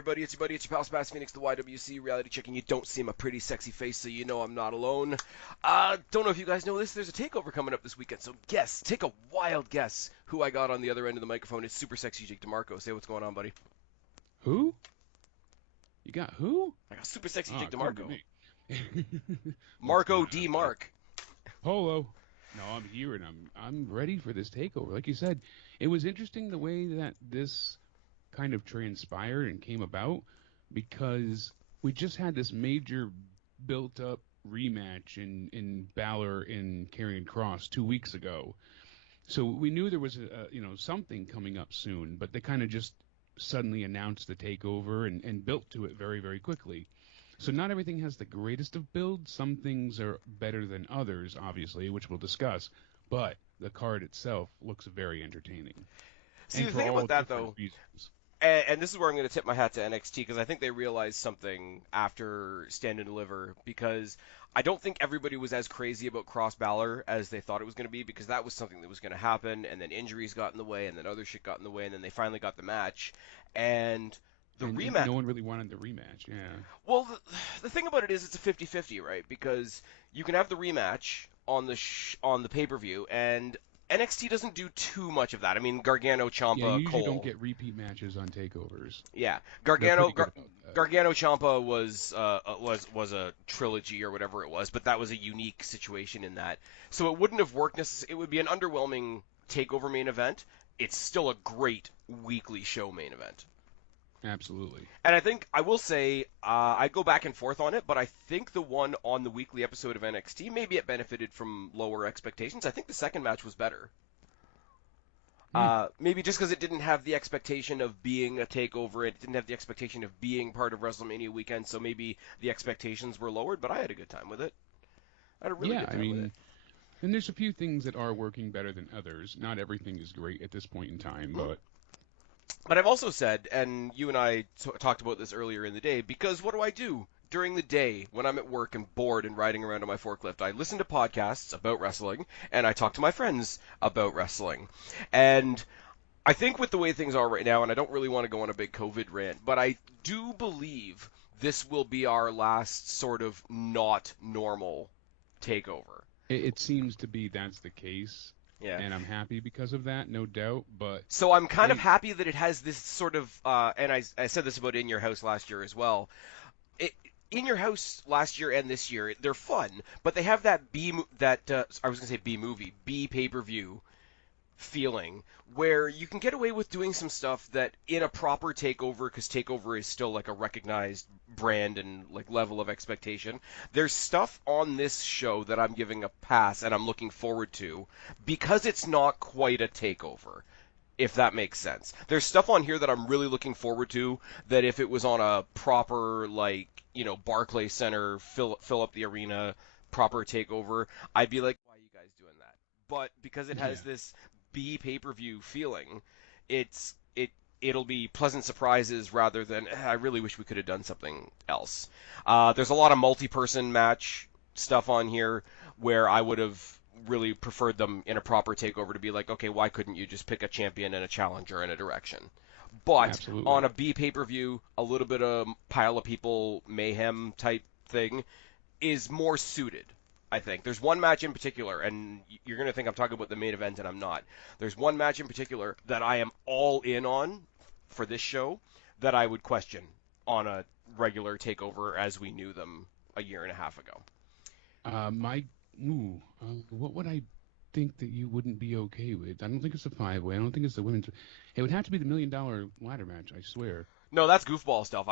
everybody? It's your buddy, it's your pal Spaz Phoenix, the YWC reality check, and you don't see my pretty sexy face, so you know I'm not alone. Don't know if you guys know this, there's a takeover coming up this weekend, so guess, take a wild guess who I got on the other end of the microphone. It's super sexy Jake DeMarco. Say what's going on, buddy. Who? You got who? I got super sexy Jake DeMarco. Marco D. Mark. Polo. No, I'm here and I'm ready for this takeover. Like you said, it was interesting the way that this kind of transpired and came about, because we just had this major built-up rematch in Balor and Karrion Kross 2 weeks ago. So we knew there was something coming up soon, but they kind of just suddenly announced the takeover and built to it very, very quickly. So not everything has the greatest of builds. Some things are better than others, obviously, which we'll discuss. But the card itself looks very entertaining. See, the thing about that, though, and this is where I'm going to tip my hat to NXT, because I think they realized something after Stand and Deliver, because I don't think everybody was as crazy about Cross Balor as they thought it was going to be, because that was something that was going to happen, and then injuries got in the way, and then other shit got in the way, and then they finally got the match, and the rematch... No one really wanted the rematch, yeah. Well, the thing about it is it's a 50-50, right? Because you can have the rematch on the pay-per-view, and NXT doesn't do too much of that. I mean, Gargano, Ciampa, yeah, you usually Cole. Don't get repeat matches on takeovers. Yeah, Gargano, Ciampa was a trilogy or whatever it was, but that was a unique situation in that. So it wouldn't have worked necessarily. It would be an underwhelming takeover main event. It's still a great weekly show main event. Absolutely. And I think, I will say, I go back and forth on it, but I think the one on the weekly episode of NXT, maybe it benefited from lower expectations. I think the second match was better. Maybe just because it didn't have the expectation of being a takeover, it didn't have the expectation of being part of WrestleMania weekend, so maybe the expectations were lowered, but I had a good time with it. I had a really good time with it. And there's a few things that are working better than others. Not everything is great at this point in time, But I've also said, and you and I talked about this earlier in the day, because what do I do during the day when I'm at work and bored and riding around on my forklift? I listen to podcasts about wrestling, and I talk to my friends about wrestling. And I think with the way things are right now, and I don't really want to go on a big COVID rant, but I do believe this will be our last sort of not normal takeover. It seems to be that's the case. Yeah. And I'm happy because of that, no doubt. But so I'm kind of happy that it has this sort of, and I said this about In Your House last year as well. In Your House last year and this year, they're fun, but they have that B pay-per-view feeling where you can get away with doing some stuff that in a proper takeover, because takeover is still like a recognized brand and like level of expectation, there's stuff on this show that I'm giving a pass and I'm looking forward to because it's not quite a takeover, if that makes sense. There's stuff on here that I'm really looking forward to that if it was on a proper, like, Barclays Center, fill up the arena, proper takeover, I'd be like, why are you guys doing that? But because it has this B pay-per-view feeling, it'll be pleasant surprises rather than I really wish we could have done something else. There's a lot of multi-person match stuff on here where I would have really preferred them in a proper takeover to be like, okay, why couldn't you just pick a champion and a challenger and a direction? But Absolutely. On a B pay-per-view, a little bit of pile of people mayhem type thing is more suited. I think. There's one match in particular, and you're going to think I'm talking about the main event, and I'm not. There's one match in particular that I am all in on for this show that I would question on a regular takeover as we knew them a year and a half ago. What would I think that you wouldn't be okay with? I don't think it's a 5-way. I don't think it's the women's. It would have to be the $1 million ladder match, I swear. No, that's goofball stuff.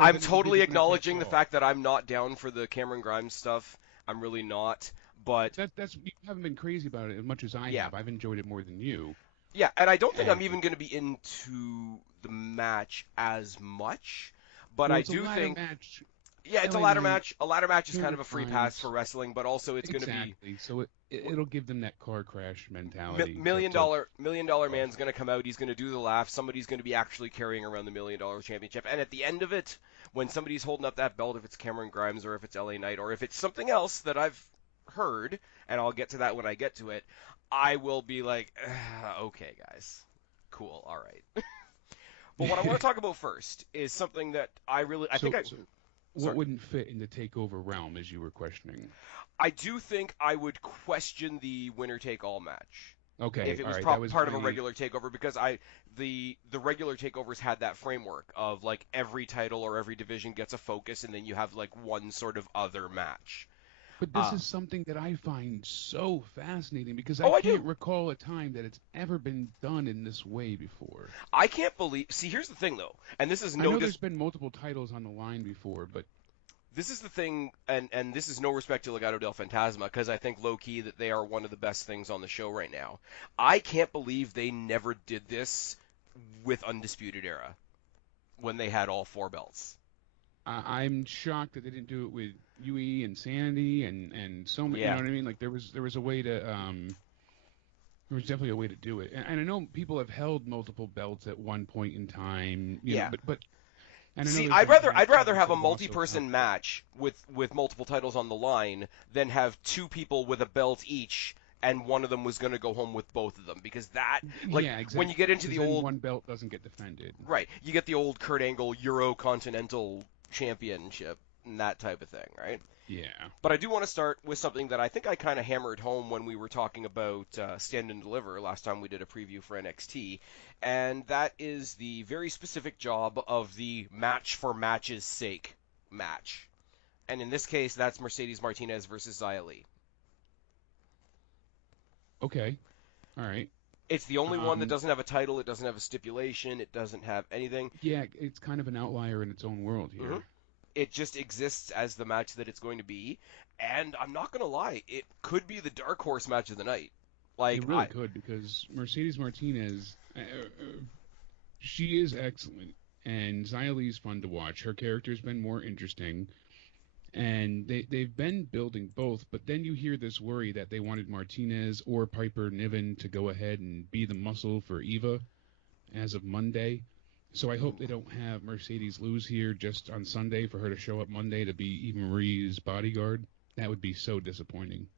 I'm totally acknowledging the fact that I'm not down for the Cameron Grimes stuff. I'm really not. But that's you haven't been crazy about it as much as I have. I've enjoyed it more than you. Yeah, and I don't think I'm even going to be into the match as much. But I do think. Match. Yeah, it's a ladder match. A ladder match is kind of a free pass for wrestling, but also it's going to be... So it'll give them that car crash mentality. Million dollar man's going to come out. He's going to do the laugh. Somebody's going to be actually carrying around the $1 million championship. And at the end of it, when somebody's holding up that belt, if it's Cameron Grimes or if it's LA Knight or if it's something else that I've heard, and I'll get to that when I get to it, I will be like, okay, guys. Cool. All right. But what I want to talk about first is something that I think So what sorry. wouldn't fit in the takeover realm, as you were questioning? I do think I would question the winner take all match Okay, if it all was right. That was part of a my regular takeover, because the regular takeovers had that framework of like every title or every division gets a focus, and then you have like one sort of other match. But this Uh, is something that I find so fascinating because I oh, I can't do. recall a time that it's ever been done in this way before. I can't believe. See, here's the thing though, and this is I no know dis. there's been multiple titles on the line before, but This is the thing, and this is no respect to Legado del Fantasma, because I think low key that they are one of the best things on the show right now. I can't believe they never did this with Undisputed Era when they had all four belts. I'm shocked that they didn't do it with UE and Sanity and so many. You know Yeah, what I mean? Like there was a way to there was definitely a way to do it. And I know people have held multiple belts at one point in time. yeah. But and I know See, there's been I'd times rather times have that a have also come. multi-person match with multiple titles on the line than have two people with a belt each, and one of them was going to go home with both of them, because that, like, Yeah, when you get exactly. into Because the then old, one belt doesn't get defended. right, you get the old Kurt Angle Euro Continental Championship and that type of thing, right? Yeah. But I do want to start with something that I think I kind of hammered home when we were talking about Stand and Deliver last time we did a preview for NXT, and that is the very specific job of the match for match's sake match. And in this case, that's Mercedes Martinez versus Xia Li. Okay. All right. It's the only one that Um, doesn't have a title, it doesn't have a stipulation, it doesn't have anything. yeah, it's kind of an outlier in its own world hmm here. It just exists as the match that it's going to be, and I'm not going to lie, it could be the dark horse match of the night. It Like, really could because Mercedes Martinez, she is excellent, and Xia Li's fun to watch. Her character's been more interesting, and they've been building both. But then you hear this worry that they wanted Martinez or Piper Niven to go ahead and be the muscle for Eva as of Monday. So I hope they don't have Mercedes lose here just on Sunday for her to show up Monday to be Eva Marie's bodyguard. That would be so disappointing.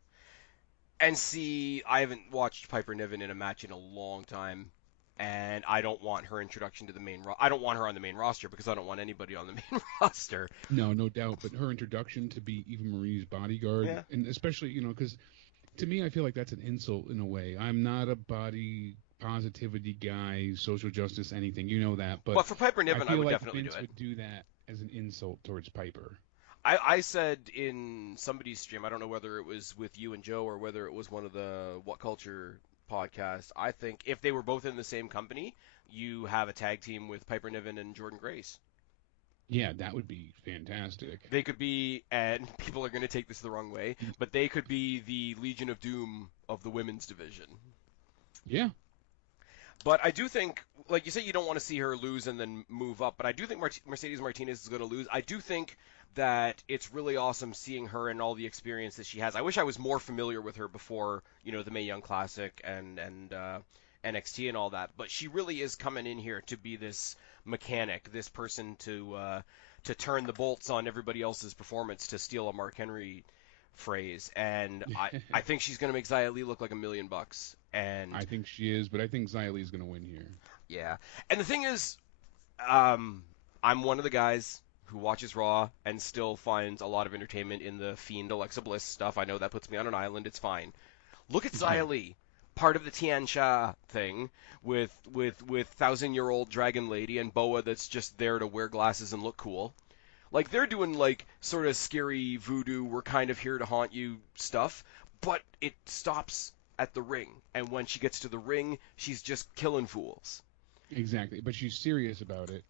and see, I haven't watched Piper Niven in a match in a long time, and I don't want her introduction to the main I don't want her on the main roster because I don't want anybody on the main roster. No, no doubt. But her introduction to be Eva Marie's bodyguard, Yeah. and especially, because to me, I feel like that's an insult in a way. I'm not a body positivity guy, social justice, anything. You know that. But But for Piper I Niven, I feel would like definitely do Vince it. would do that as an insult towards Piper. I said in somebody's stream, I don't know whether it was with you and Joe or whether it was one of the What Culture podcasts. I think if they were both in the same company, you have a tag team with Piper Niven and Jordan Grace. Yeah, that would be fantastic. They could be, and people are going to take this the wrong way, but they could be the Legion of Doom of the women's division. Yeah. But I do think, like you say, you don't want to see her lose and then move up. But I do think Mercedes Martinez is going to lose. I do think that it's really awesome seeing her and all the experience that she has. I wish I was more familiar with her before, the Mae Young Classic and NXT and all that. But she really is coming in here to be this mechanic, this person to turn the bolts on everybody else's performance, to steal a Mark Henry phrase. And I think she's going to make Xia Li look like $1,000,000. And I think she is, but I think Xia Li's going to win here. yeah. And the thing is, I'm one of the guys who watches Raw and still finds a lot of entertainment in the Fiend Alexa Bliss stuff. I know that puts me on an island. It's fine. Look at Yeah. Xia Li, part of the Tian Sha thing with 1,000-year-old Dragon Lady and Boa that's just there to wear glasses and look cool. Like, they're doing, like, sort of scary voodoo, we're kind of here to haunt you stuff, but it stops at the ring. And when she gets to the ring, she's just killing fools. Exactly, but she's serious about it.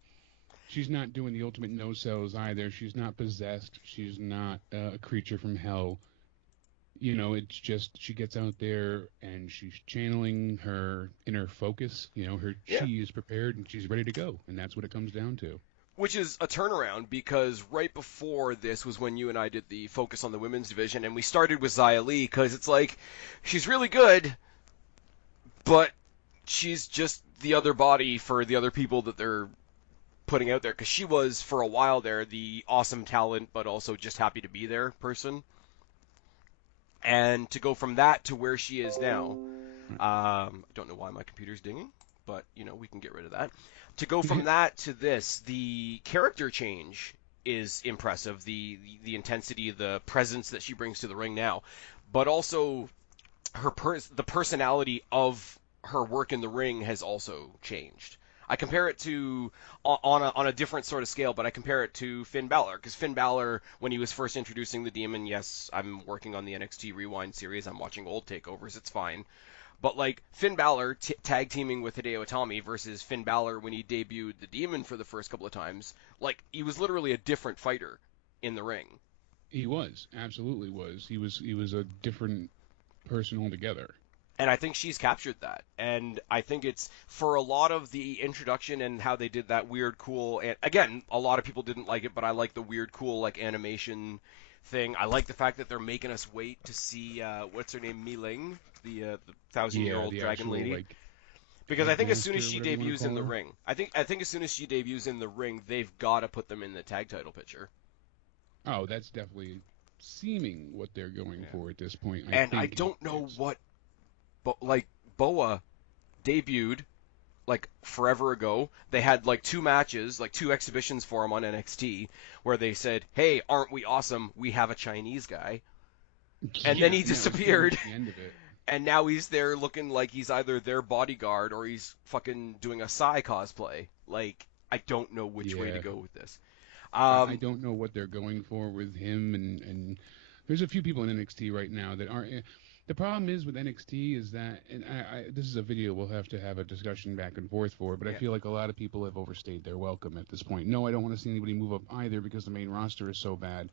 She's not doing the ultimate no-sells either. She's not possessed. She's not a creature from hell. It's just she gets out there and she's channeling her inner focus. Her Yeah. chi is prepared and she's ready to go, and that's what it comes down to. Which is a turnaround, because right before this was when you and I did the focus on the women's division, and we started with Xia Li because it's like, she's really good, but she's just the other body for the other people that they're putting out there, because she was, for a while there, the awesome talent, but also just happy to be there person. And to go from that to where she is now, I don't know why my computer's dinging. but we can get rid of that. To go from that to this, the character change is impressive. The intensity, the presence that she brings to the ring now, but also the personality of her work in the ring has also changed. I compare it to on a different sort of scale, but I compare it to Finn Balor, because Finn Balor, when he was first introducing the Demon, yes, I'm working on the NXT Rewind series, I'm watching old takeovers, it's fine. But like Finn Balor tag teaming with Hideo Itami versus Finn Balor when he debuted the Demon for the first couple of times, like he was literally a different fighter in the ring. He was, absolutely was. He was a different person altogether. And I think she's captured that. And I think it's for a lot of the introduction and how they did that weird, cool, and again, a lot of people didn't like it, but I like the weird, cool, like animation thing. I like the fact that they're making us wait to see what's her name, Mi Ling, the 1,000-year-old dragon actual, lady. Like, because I think as soon master, as she whatever you wanna debuts in call the her. ring, I think as soon as she debuts in the ring, they've got to put them in the tag title picture. Oh, that's definitely seeming what they're going for at this point. I don't know what, but like Boa debuted like forever ago. They had like two matches, like two exhibitions for him on NXT, where they said, "Hey, aren't we awesome? We have a Chinese guy." And then he disappeared. The end of it. And now he's there looking like he's either their bodyguard or he's fucking doing a Psy cosplay. Like, I don't know which way to go with this. I don't know what they're going for with him, and there's a few people in NXT right now that aren't. The problem is with NXT is that, and this is a video we'll have to have a discussion back and forth for, but I feel like a lot of people have overstayed their welcome at this point. No, I don't want to see anybody move up either because the main roster is so bad.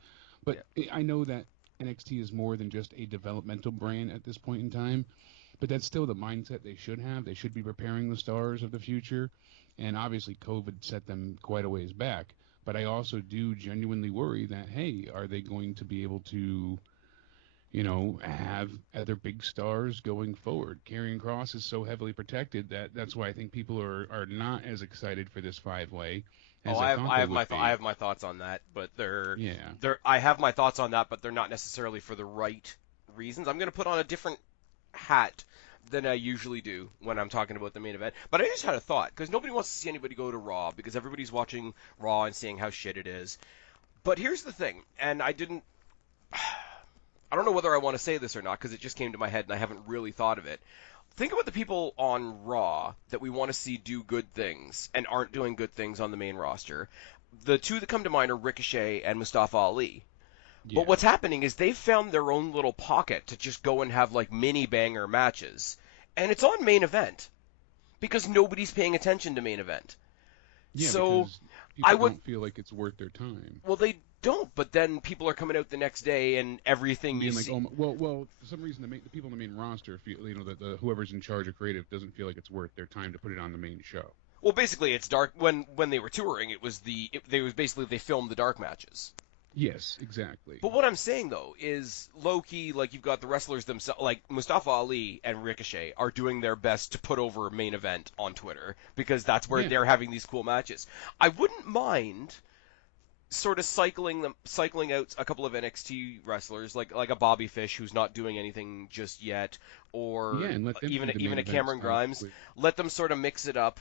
But I know that NXT is more than just a developmental brand at this point in time, but that's still the mindset they should have. They should be preparing the stars of the future, and obviously COVID set them quite a ways back. But I also do genuinely worry that, hey, are they going to be able to, have other big stars going forward? Karrion Kross is so heavily protected that's why I think people are not as excited for this five-way. I have my thoughts on that, but I have my thoughts on that, but they're not necessarily for the right reasons. I'm going to put on a different hat than I usually do when I'm talking about the main event. But I just had a thought, because nobody wants to see anybody go to Raw, because everybody's watching Raw and seeing how shit it is. But here's the thing, and I don't know whether I want to say this or not, because it just came to my head and I haven't really thought of it. Think about the people on Raw that we want to see do good things and aren't doing good things on the main roster. The two that come to mind are Ricochet and Mustafa Ali. But what's happening is they've found their own little pocket to just go and have like mini banger matches. And it's on main event. Because nobody's paying attention to main event. Yeah, so because people don't feel like it's worth their time. Well, they don't, but then people are coming out the next day and everything you see. Well, for some reason the people on the main roster feel, that whoever's in charge of creative doesn't feel like it's worth their time to put it on the main show. Well, basically, it's dark. When they were touring, they filmed the dark matches. Yes, exactly. But what I'm saying, though, is low-key, like, you've got the wrestlers themselves, like, Mustafa Ali and Ricochet are doing their best to put over a main event on Twitter, because that's where they're having these cool matches. I wouldn't mind sort of cycling out a couple of NXT wrestlers, like a Bobby Fish, who's not doing anything just yet, or even a Cameron Grimes. Let them sort of mix it up.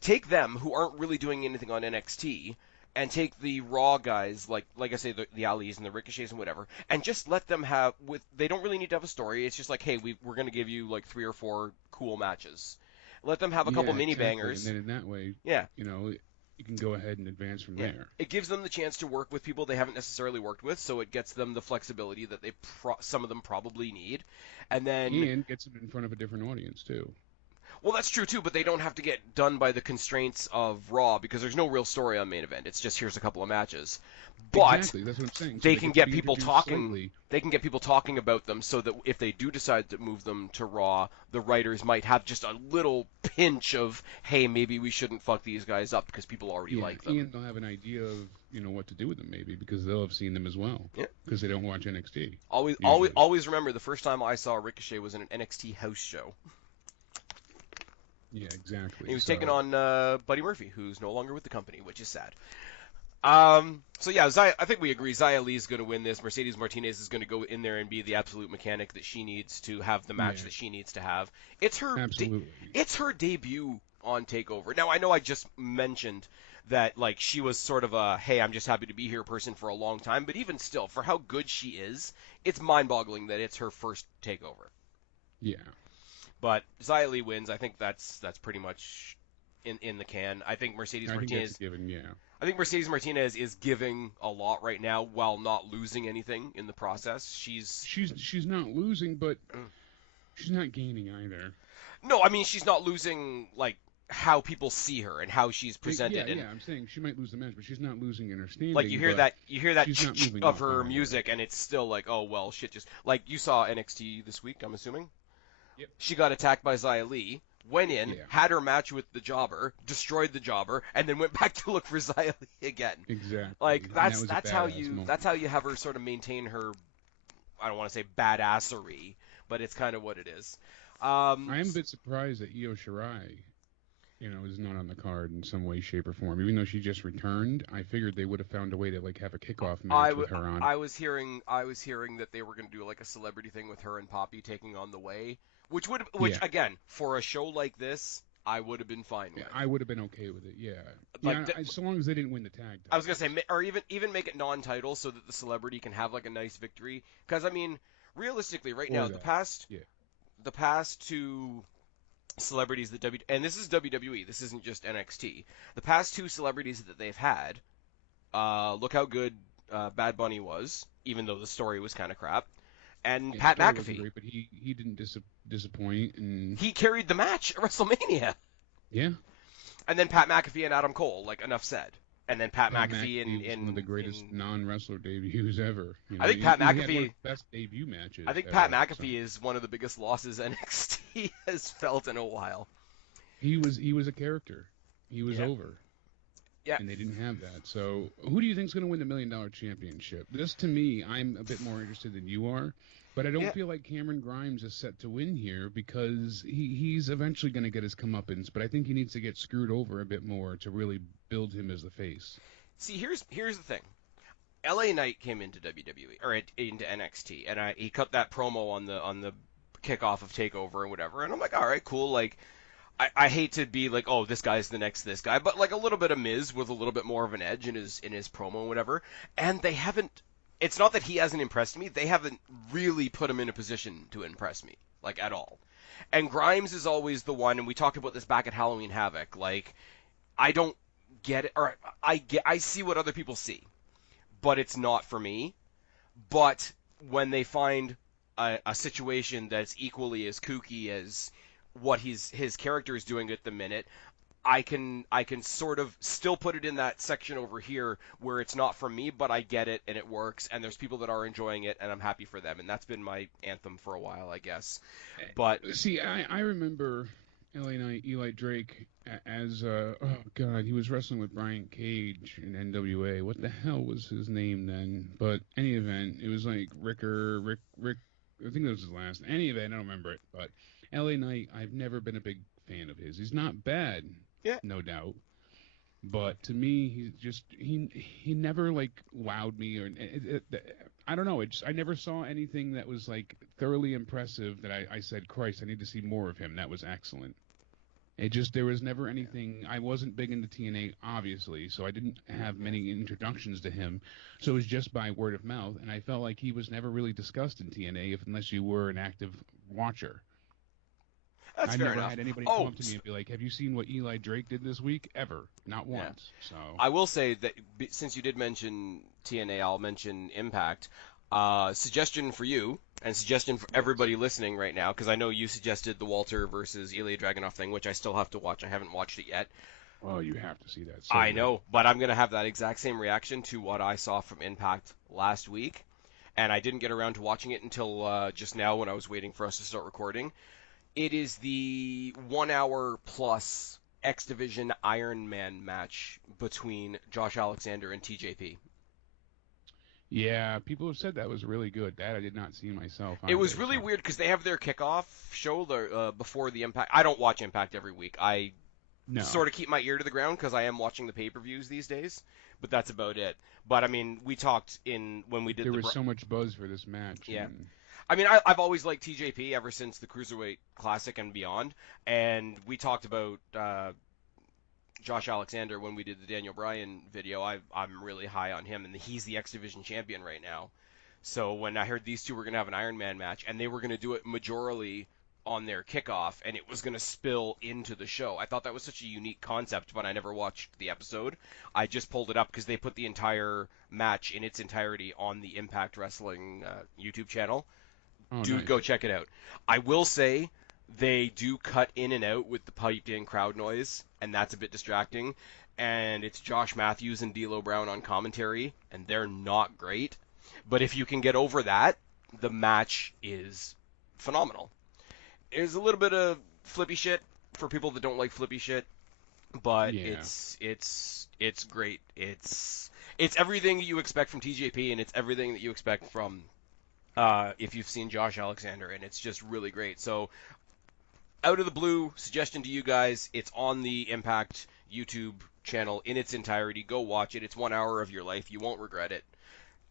Take them, who aren't really doing anything on NXT, and take the Raw guys, like I say, the Alis and the Ricochets and whatever, and just let them have, they don't really need to have a story. It's just like, hey, we're going to give you like 3 or 4 cool matches. Let them have a couple mini bangers. And then in that way, you can go ahead and advance from there. It gives them the chance to work with people they haven't necessarily worked with, so it gets them the flexibility that some of them probably need. And gets them in front of a different audience, too. Well, that's true, too, but they don't have to get done by the constraints of Raw, because there's no real story on main event. It's just, here's a couple of matches. But exactly, that's what I'm saying. They can get people talking. Slightly. They can get people talking about them, so that if they do decide to move them to Raw, the writers might have just a little pinch of, hey, maybe we shouldn't fuck these guys up because people already like them. And they'll have an idea of what to do with them, maybe, because they'll have seen them as well. Yeah. Because they don't watch NXT. Always remember, the first time I saw Ricochet was in an NXT house show. Yeah, exactly. He was taking on Buddy Murphy, who's no longer with the company, which is sad. So yeah, I think we agree. Xia Li is going to win this. Mercedes Martinez is going to go in there and be the absolute mechanic that she needs to have the match that she needs to have. It's her. Absolutely. It's her debut on Takeover. Now I know I just mentioned that like she was sort of a hey, I'm just happy to be here person for a long time, but even still, for how good she is, it's mind-boggling that it's her first Takeover. Yeah. But Xia Li wins. I think that's pretty much in the can. I think Mercedes I think Martinez. that's a given, yeah. I think Mercedes Martinez is giving a lot right now while not losing anything in the process. She's not losing, but she's not gaining either. No, I mean she's not losing like how people see her and how she's presented. Yeah, and I'm saying she might lose the match, but she's not losing in her standing. like you hear that she's not moving of up her either. music, and it's still like, oh well, shit. Just like you saw NXT this week, I'm assuming. Yep. She got attacked by Xia Li, went in, Yeah. had her match with the Jobber, destroyed the Jobber, and then went back to look for Xia Li again. Exactly. Like And that's that was a how badass you moment. that's how you have her sort of maintain her. I don't want to say badassery, but it's kind of what it is. I am a bit surprised that Io Shirai, is not on the card in some way, shape, or form. Even though she just returned, I figured they would have found a way to like have a kickoff match with her on. I was hearing that they were going to do like a celebrity thing with her and Poppy taking on the Way, which Yeah. again, for a show like this, I would have been fine with. I would have been okay with it. Yeah. Like, So long as they didn't win the tag. I was gonna say, or even make it non-title so that the celebrity can have like a nice victory. Because I mean, realistically, right now, the past two celebrities that and this is WWE, this isn't just NXT. The past two celebrities that they've had, look how good Bad Bunny was, even though the story was kind of crap, and Pat McAfee. Great, but he didn't disappoint, and he carried the match at WrestleMania. Yeah. And then Pat McAfee and Adam Cole, like enough said. And then Pat McAfee in one of the greatest non-wrestler debuts ever. I think Pat McAfee had one of the best debut matches. I think ever, Pat McAfee is one of the biggest losses NXT has felt in a while. He was a character. He was over. Yeah. And they didn't have that. So who do you think is going to win the $1 Million Championship? This, to me, I'm a bit more interested than you are. But I don't feel like Cameron Grimes is set to win here because he's eventually going to get his comeuppance. But I think he needs to get screwed over a bit more to really build him as the face. See, here's the thing. LA Knight came into WWE or into NXT, and he cut that promo on the kickoff of Takeover and whatever. And I'm like, all right, cool. Like, I hate to be like, oh, this guy's the next this guy, but like a little bit of Miz with a little bit more of an edge in his promo and whatever. And they haven't. It's not that he hasn't impressed me. They haven't really put him in a position to impress me, like, at all. And Grimes is always the one, and we talked about this back at Halloween Havoc. Like, I don't get it, or I see what other people see, but it's not for me. But when they find a situation that's equally as kooky as what his character is doing at the minute, I can sort of still put it in that section over here where it's not for me, but I get it and it works, and there's people that are enjoying it, and I'm happy for them, and that's been my anthem for a while, I guess. But see, I remember LA Knight, Eli Drake as he was wrestling with Brian Cage in NWA. What the hell was his name then? But any event, it was like Rick. I think that was his last. Any event, I don't remember it. But LA Knight, I've never been a big fan of his. He's not bad. Yeah, no doubt. But to me, he's just he never like wowed me, or I don't know. I never saw anything that was like thoroughly impressive that I said, Christ, I need to see more of him. That was excellent. There was never anything. I wasn't big into TNA, obviously, so I didn't have many introductions to him. So it was just by word of mouth, and I felt like he was never really discussed in TNA, unless you were an active watcher. That's I fair never enough. had anybody come up to me and be like, have you seen what Eli Drake did this week? Ever. Not once. So I will say that since you did mention TNA, I'll mention Impact. Suggestion for you, and suggestion for everybody listening right now, because I know you suggested the Walter versus Ilya Dragunov thing, which I still have to watch. I haven't watched it yet. Oh, you have to see that. I know, but I'm going to have that exact same reaction to what I saw from Impact last week, and I didn't get around to watching it until just now when I was waiting for us to start recording. It is the 1 hour plus X Division Iron Man match between Josh Alexander and TJP. Yeah, people have said that was really good. That I did not see myself. It was really weird because they have their kickoff show before the Impact. I don't watch Impact every week. I No. sort of keep my ear to the ground because I am watching the pay-per-views these days, but that's about it. But I mean, we talked when we did There was so much buzz for this match. yeah. And I mean, I've always liked TJP ever since the Cruiserweight Classic and beyond, and we talked about Josh Alexander when we did the Daniel Bryan video. I'm really high on him, and he's the X Division champion right now. So when I heard these two were going to have an Iron Man match, and they were going to do it majorly on their kickoff, and it was going to spill into the show, I thought that was such a unique concept, but I never watched the episode. I just pulled it up because they put the entire match in its entirety on the Impact Wrestling YouTube channel. Dude, nice. go check it out. I will say they do cut in and out with the piped-in crowd noise, and that's a bit distracting. And it's Josh Matthews and D'Lo Brown on commentary, and they're not great. But if you can get over that, the match is phenomenal. There's a little bit of flippy shit for people that don't like flippy shit, but Yeah. it's great. It's everything that you expect from TJP, and it's everything that you expect from if you've seen Josh Alexander, and it's just really great. So, out of the blue, suggestion to you guys, it's on the Impact YouTube channel in its entirety. Go watch it. It's 1 hour of your life. You won't regret it.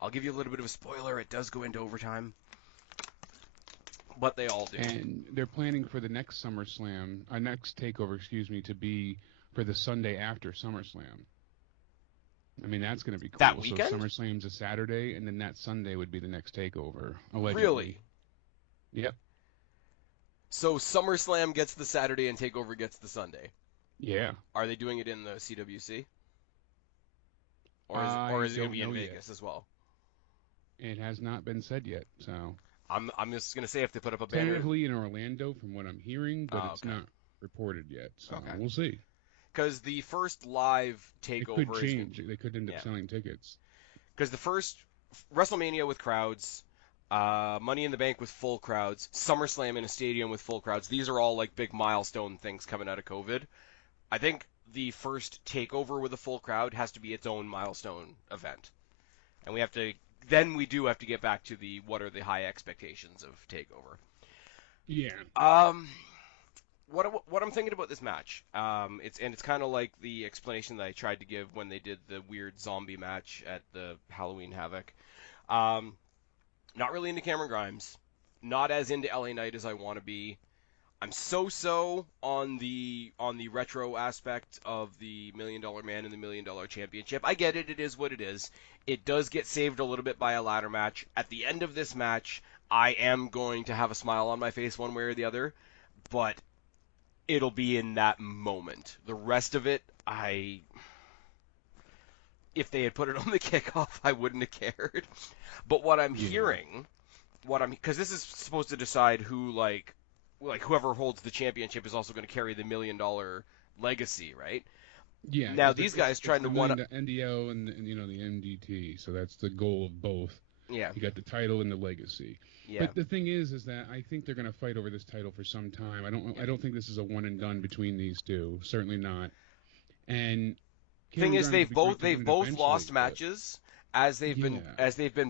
I'll give you a little bit of a spoiler. It does go into overtime, but they all do. And they're planning for the next SummerSlam, next Takeover, to be for the Sunday after SummerSlam. I mean, that's going to be cool. That weekend? So SummerSlam's a Saturday, and then that Sunday would be the next Takeover. Allegedly. Really? Yep. So SummerSlam gets the Saturday and TakeOver gets the Sunday. Yeah. Are they doing it in the CWC? Or is it going to be in Vegas as well? It has not been said yet, so. I'm just going to say if they put up a banner. Tentatively in Orlando, from what I'm hearing, but it's not reported yet, so we'll see. Because the first live takeover it could change. They could end up selling tickets. Because the first WrestleMania with crowds, Money in the Bank with full crowds, SummerSlam in a stadium with full crowds. These are all like big milestone things coming out of COVID. I think the first takeover with a full crowd has to be its own milestone event, and we do have to get back to what are the high expectations of takeover. Yeah. What I'm thinking about this match, it's kind of like the explanation that I tried to give when they did the weird zombie match at the Halloween Havoc. Not really into Cameron Grimes, not as into LA Knight as I want to be. I'm so on the retro aspect of the $1 Million Man and the $1 Million Championship. I get it; it is what it is. It does get saved a little bit by a ladder match. At the end of this match, I am going to have a smile on my face one way or the other, but it'll be in that moment. The rest of it, if they had put it on the kickoff, I wouldn't have cared. But what I'm hearing, because this is supposed to decide who, like whoever holds the championship is also going to carry the $1 million legacy, right? Yeah. Now these guys trying to one NDO and the MDT, so that's the goal of both. Yeah. You got the title and the legacy. Yeah. But the thing is that I think they're going to fight over this title for some time. I don't think this is a one and done between these two. Certainly not. And thing is, they've both lost matches as they've been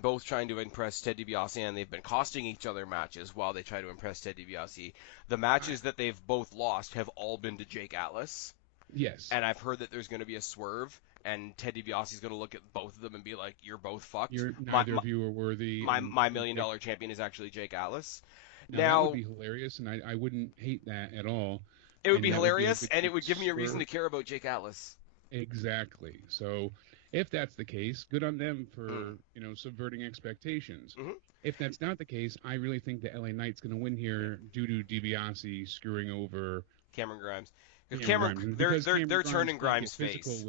both trying to impress Ted DiBiase, and they've been costing each other matches while they try to impress Ted DiBiase. The matches that they've both lost have all been to Jake Atlas. Yes. And I've heard that there's going to be a swerve, and Ted DiBiase is going to look at both of them and be like, "You're both fucked. Neither of you are worthy." My $1 million champion is actually Jake Atlas. Now that would be hilarious, and I wouldn't hate that at all. It would be hilarious, and it would give me a reason to care about Jake Atlas. Exactly. So if that's the case, good on them for subverting expectations. Mm-hmm. If that's not the case, I really think that LA Knight's going to win here due to DiBiase screwing over Cameron Grimes. They're turning Grimes' face.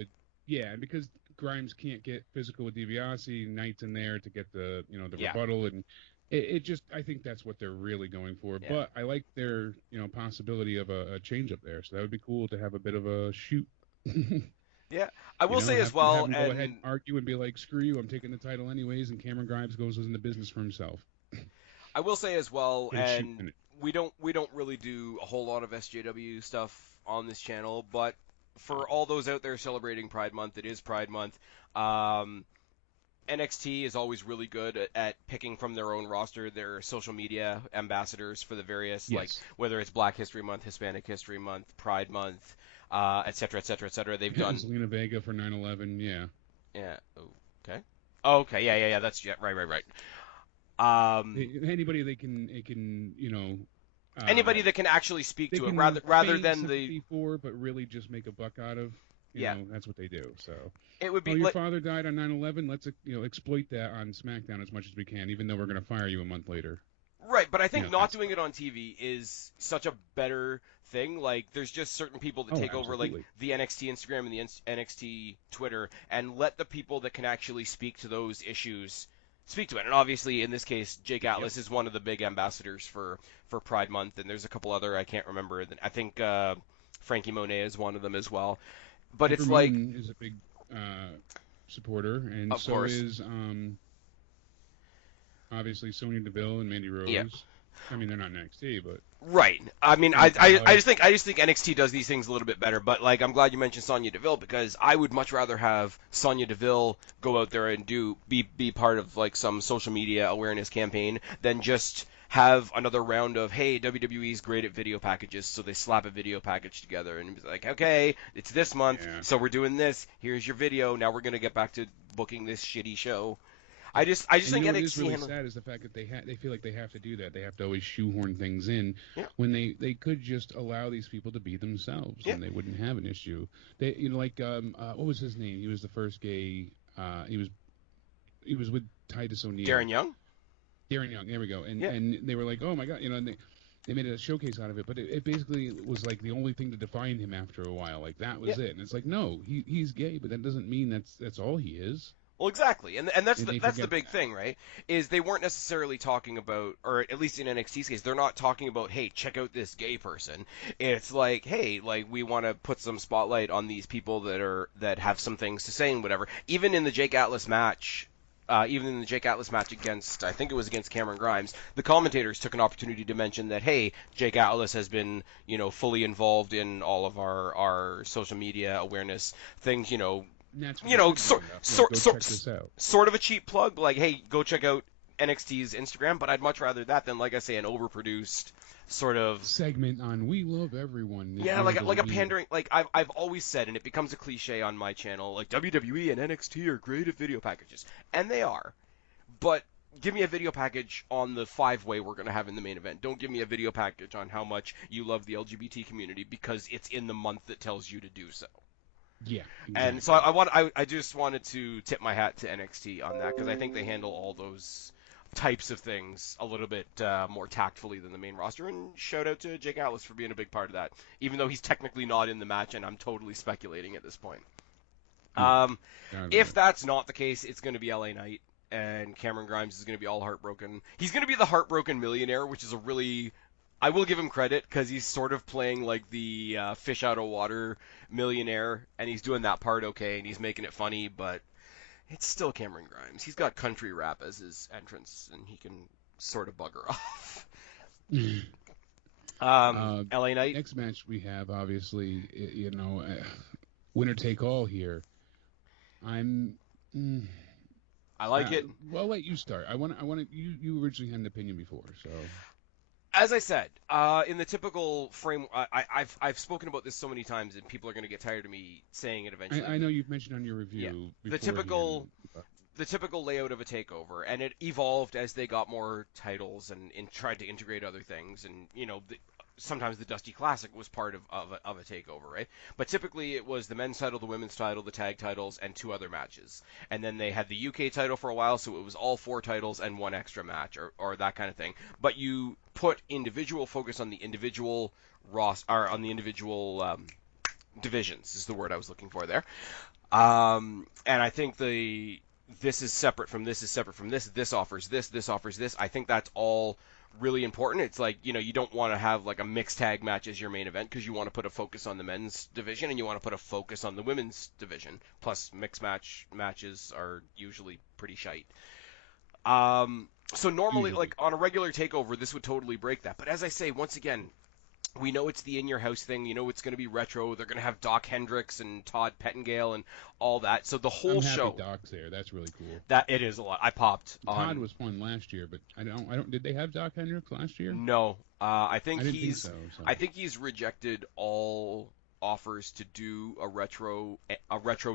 Because Grimes can't get physical with DiBiase, Knight's in there to get the rebuttal, and I think that's what they're really going for. Yeah. But I like their possibility of a change up there, so that would be cool to have a bit of a shoot. Yeah, I will say as well, go ahead and argue and be like, "Screw you, I'm taking the title anyways," and Cameron Grimes goes into business for himself. I will say as well, and we don't really do a whole lot of SJW stuff on this channel, but for all those out there celebrating Pride Month, it is Pride Month. NXT is always really good at picking from their own roster their social media ambassadors for the various, like whether it's Black History Month, Hispanic History Month, Pride Month. et cetera, et cetera, et cetera. They've Yeah, done. Selena Vega for 9/11. Yeah. Yeah. Okay. Okay. Yeah. Yeah. Yeah. That's yeah. Right. Right. Right. Anybody they can Anybody that can actually speak they to it, can rather feign than the. sympathy for, but really just make a buck out of. Yeah. That's what they do. So, It would oh, be your like. father died on 9/11. Let's exploit that on SmackDown as much as we can, even though we're going to fire you a month later. Right, but I think not That's doing it on TV is such a better thing. Like, there's just certain people that oh, take over, like absolutely. the NXT Instagram and the NXT Twitter, and let the people that can actually speak to those issues speak to it. And obviously, in this case, Jake Atlas is one of the big ambassadors for Pride Month, and there's a couple other I can't remember. I think Frankie Monet is one of them as well. But Ember it's like, Moon is a big supporter, and of so course, is obviously Sonya Deville and Mandy Rose. yeah. I mean, they're not in NXT, but Right. I mean, Finn Balor. I just think NXT does these things a little bit better. But like, I'm glad you mentioned Sonya Deville because I would much rather have Sonya Deville go out there and be part of like some social media awareness campaign than just have another round of, hey, WWE's great at video packages, so they slap a video package together and be like, okay, it's this month, so we're doing this. Here's your video. Now we're gonna get back to booking this shitty show. I just think what NXT is really sad is the fact that they feel like they have to do that. They have to always shoehorn things in when they could just allow these people to be themselves and they wouldn't have an issue. They what was his name? He was the first gay. He was with Titus O'Neil. Darren Young. Darren Young. There we go. And they were like, oh my god, and they made a showcase out of it, but it basically was like the only thing to define him after a while. Like that was it. And it's like, no, he's gay, but that doesn't mean that's all he is. Well, exactly, and that's the big thing, right? Is they weren't necessarily talking about, or at least in NXT's case, they're not talking about, hey, check out this gay person. It's like, hey, like we want to put some spotlight on these people that have some things to say and whatever. Even in the Jake Atlas match. Against, I think it was against Cameron Grimes, the commentators took an opportunity to mention that, hey, Jake Atlas has been, fully involved in all of our social media awareness things, sort of a cheap plug, like, hey, go check out NXT's Instagram, but I'd much rather that than, like I say, an overproduced sort of segment on We Love Everyone. Yeah, like a pandering. Like I've always said, and it becomes a cliche on my channel, like WWE and NXT are great at video packages, and they are, but give me a video package on the 5-way we're going to have in the main event. Don't give me a video package on how much you love the LGBT community because it's in the month that tells you to do so. Yeah, exactly. And so I just wanted to tip my hat to NXT on that because I think they handle all those types of things a little bit more tactfully than the main roster. And shout out to Jake Atlas for being a big part of that, even though he's technically not in the match, and I'm totally speculating at this point. If that's not the case, it's going to be LA Knight, and Cameron Grimes is going to be all heartbroken. He's going to be the heartbroken millionaire, which is a really... I will give him credit because he's sort of playing like the fish out of water millionaire, and he's doing that part okay, and he's making it funny, but it's still Cameron Grimes. He's got country rap as his entrance, and he can sort of bugger off. LA Knight. Next match we have, obviously, winner take all here. I like it. Well, I'll let you start. I want you originally had an opinion before, so. As I said, in the typical frame, I've spoken about this so many times, and people are going to get tired of me saying it eventually. I know you've mentioned on your review. The typical layout of a takeover, and it evolved as they got more titles and tried to integrate other things, and sometimes the Dusty Classic was part of a takeover, right? But typically it was the men's title, the women's title, the tag titles, and 2 other matches. And then they had the UK title for a while, so it was all 4 titles and 1 extra match, or that kind of thing. But you put individual focus on the individual on the individual divisions is the word I was looking for there. And I think this is separate from this is separate from this. This offers this offers this. I think that's all really important. It's like, you don't want to have like a mixed tag match as your main event because you want to put a focus on the men's division and you want to put a focus on the women's division. Plus, mixed matches are usually pretty shite. So normally, like on a regular takeover, this would totally break that. But as I say, once again, we know it's the in-your-house thing. It's going to be retro. They're going to have Doc Hendricks and Todd Pettengill and all that. So the whole show. Doc's there. That's really cool. That it is a lot. I popped. Todd was fun last year, but I don't. Did they have Doc Hendricks last year? No. I think I didn't think so. I think he's rejected all offers to do a retro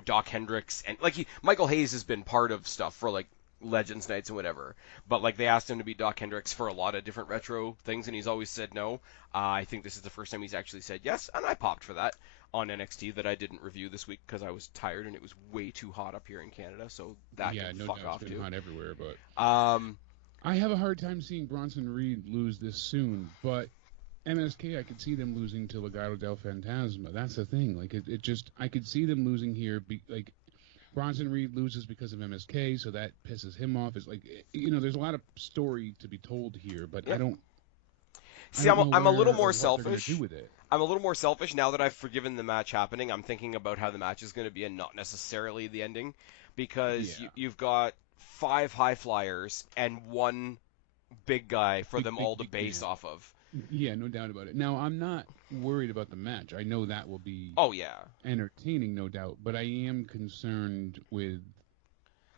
Doc Hendricks, and like Michael Hayes has been part of stuff for like Legends Nights and whatever, but like they asked him to be Doc Hendricks for a lot of different retro things, and he's always said no. I think this is the first time he's actually said yes, and I popped for that on NXT that I didn't review this week because I was tired and it was way too hot up here in Canada, so that can no fuck doubt off it's been too. hot everywhere, but I have a hard time seeing Bronson Reed lose this soon, but MSK, I could see them losing to Legado del Fantasma. That's the thing. Like, it just, I could see them losing here. Like, Bronson Reed loses because of MSK, so that pisses him off. It's like, there's a lot of story to be told here, but Yeah. I don't. See, I'm a little more selfish. Do with it. I'm a little more selfish now that I've forgiven the match happening. I'm thinking about how the match is going to be and not necessarily the ending, because you've got 5 high flyers and 1 big guy for them all to base off of. Yeah, no doubt about it. Now, I'm not worried about the match. I know that will be entertaining, no doubt, but I am concerned with...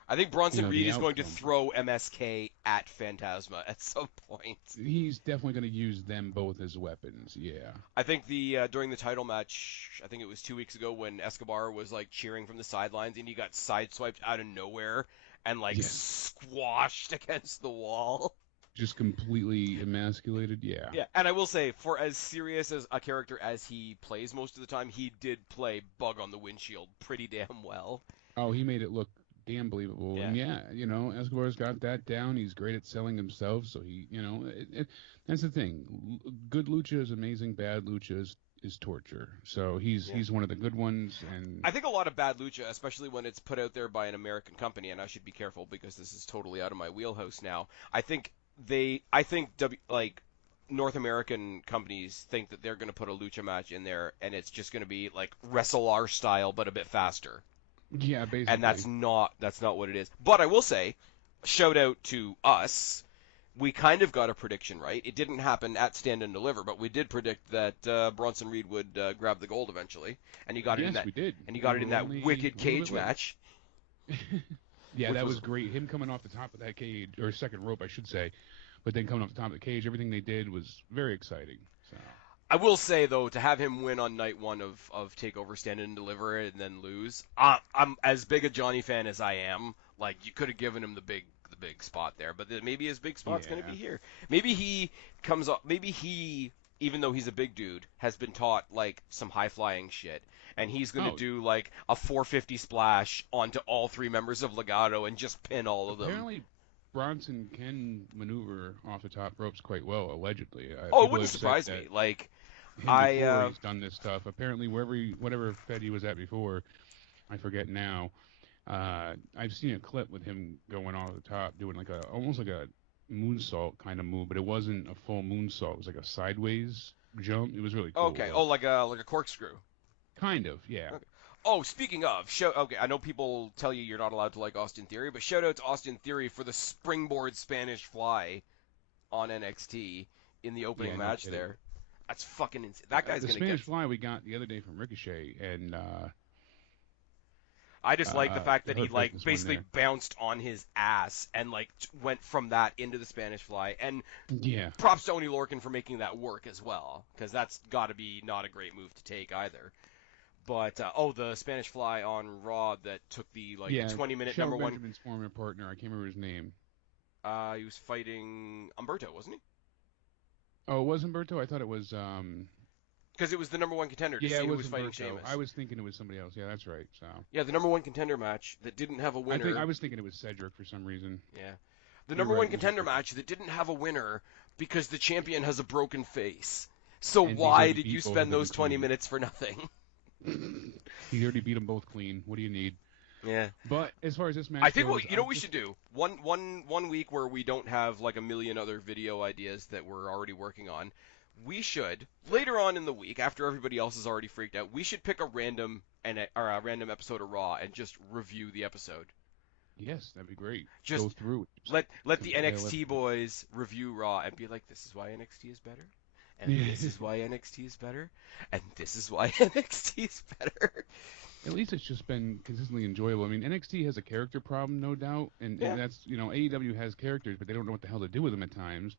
I think Bronson Reed is going to throw MSK at Phantasma at some point. He's definitely going to use them both as weapons, yeah. I think during the title match, I think it was 2 weeks ago when Escobar was like cheering from the sidelines and he got sideswiped out of nowhere and squashed against the wall. Just completely emasculated, yeah. Yeah, and I will say, for as serious as a character as he plays most of the time, he did play Bug on the Windshield pretty damn well. Oh, he made it look damn believable. Yeah. And Escobar's got that down. He's great at selling himself, so he, that's the thing. Good lucha is amazing. Bad lucha is torture. So he's one of the good ones. And I think a lot of bad lucha, especially when it's put out there by an American company, and I should be careful because this is totally out of my wheelhouse now. I think North American companies think that they're going to put a lucha match in there, and it's just going to be like WrestleR style, but a bit faster. Yeah, basically. And that's not what it is. But I will say, shout out to us. We kind of got a prediction right. It didn't happen at Stand and Deliver, but we did predict that Bronson Reed would grab the gold eventually, and he got it in that. We did. And he got it in that wicked cage match. Yeah, that was great. Him coming off the top of that cage, or second rope, I should say, but then coming off the top of the cage, everything they did was very exciting. So. I will say, though, to have him win on night 1 of TakeOver, Stand and Deliver, and then lose, I'm as big a Johnny fan as I am. Like, you could have given him the big spot there, but maybe his big spot's going to be here. Maybe he comes up. Maybe he, even though he's a big dude, has been taught like some high flying shit, and he's going to do like a 450 splash onto all 3 members of Legado and just pin all of them. Apparently, Bronson can maneuver off the top ropes quite well, allegedly. It wouldn't surprise me. Like, he's done this stuff. Apparently, whatever Fed he was at before, I forget now. I've seen a clip with him going off the top, doing almost like a moonsault kind of move, but it wasn't a full moonsault. It was like a sideways jump. It was really cool. Okay. Oh, like a corkscrew. Kind of, yeah. Okay. Oh, speaking of, I know people tell you you're not allowed to like Austin Theory, but shout out to Austin Theory for the springboard Spanish fly on NXT in the opening match there. That's fucking insane. That guy's the gonna Spanish fly we got the other day from Ricochet, and I just like the fact that he basically bounced on his ass and went from that into the Spanish fly. And props to Oney Lorcan for making that work as well, because that's got to be not a great move to take either. But the Spanish fly on Raw that took the 20-minute number 1. Benjamin's former partner, I can't remember his name. He was fighting Humberto, wasn't he? Oh, it was Humberto? I thought it was. Because it was the number 1 contender to see who was fighting Sheamus. I was thinking it was somebody else. Yeah, that's right. So. Yeah, the number 1 contender match that didn't have a winner. I was thinking it was Cedric for some reason. Yeah. The number 1 contender match that didn't have a winner because the champion has a broken face. So why did you spend those 20 minutes for nothing? He already beat them both clean. What do you need? Yeah. But as far as this match I think goes, what we should do? One week where we don't have like a million other video ideas that we're already working on. We should, later on in the week, after everybody else is already freaked out, we should pick a random episode of Raw and just review the episode. Yes, that'd be great. Just go through it. Let the NXT boys review Raw and be like, this is why NXT is better, and this is why NXT is better, and this is why NXT is better. At least it's just been consistently enjoyable. I mean, NXT has a character problem, no doubt, and that's, AEW has characters, but they don't know what the hell to do with them at times.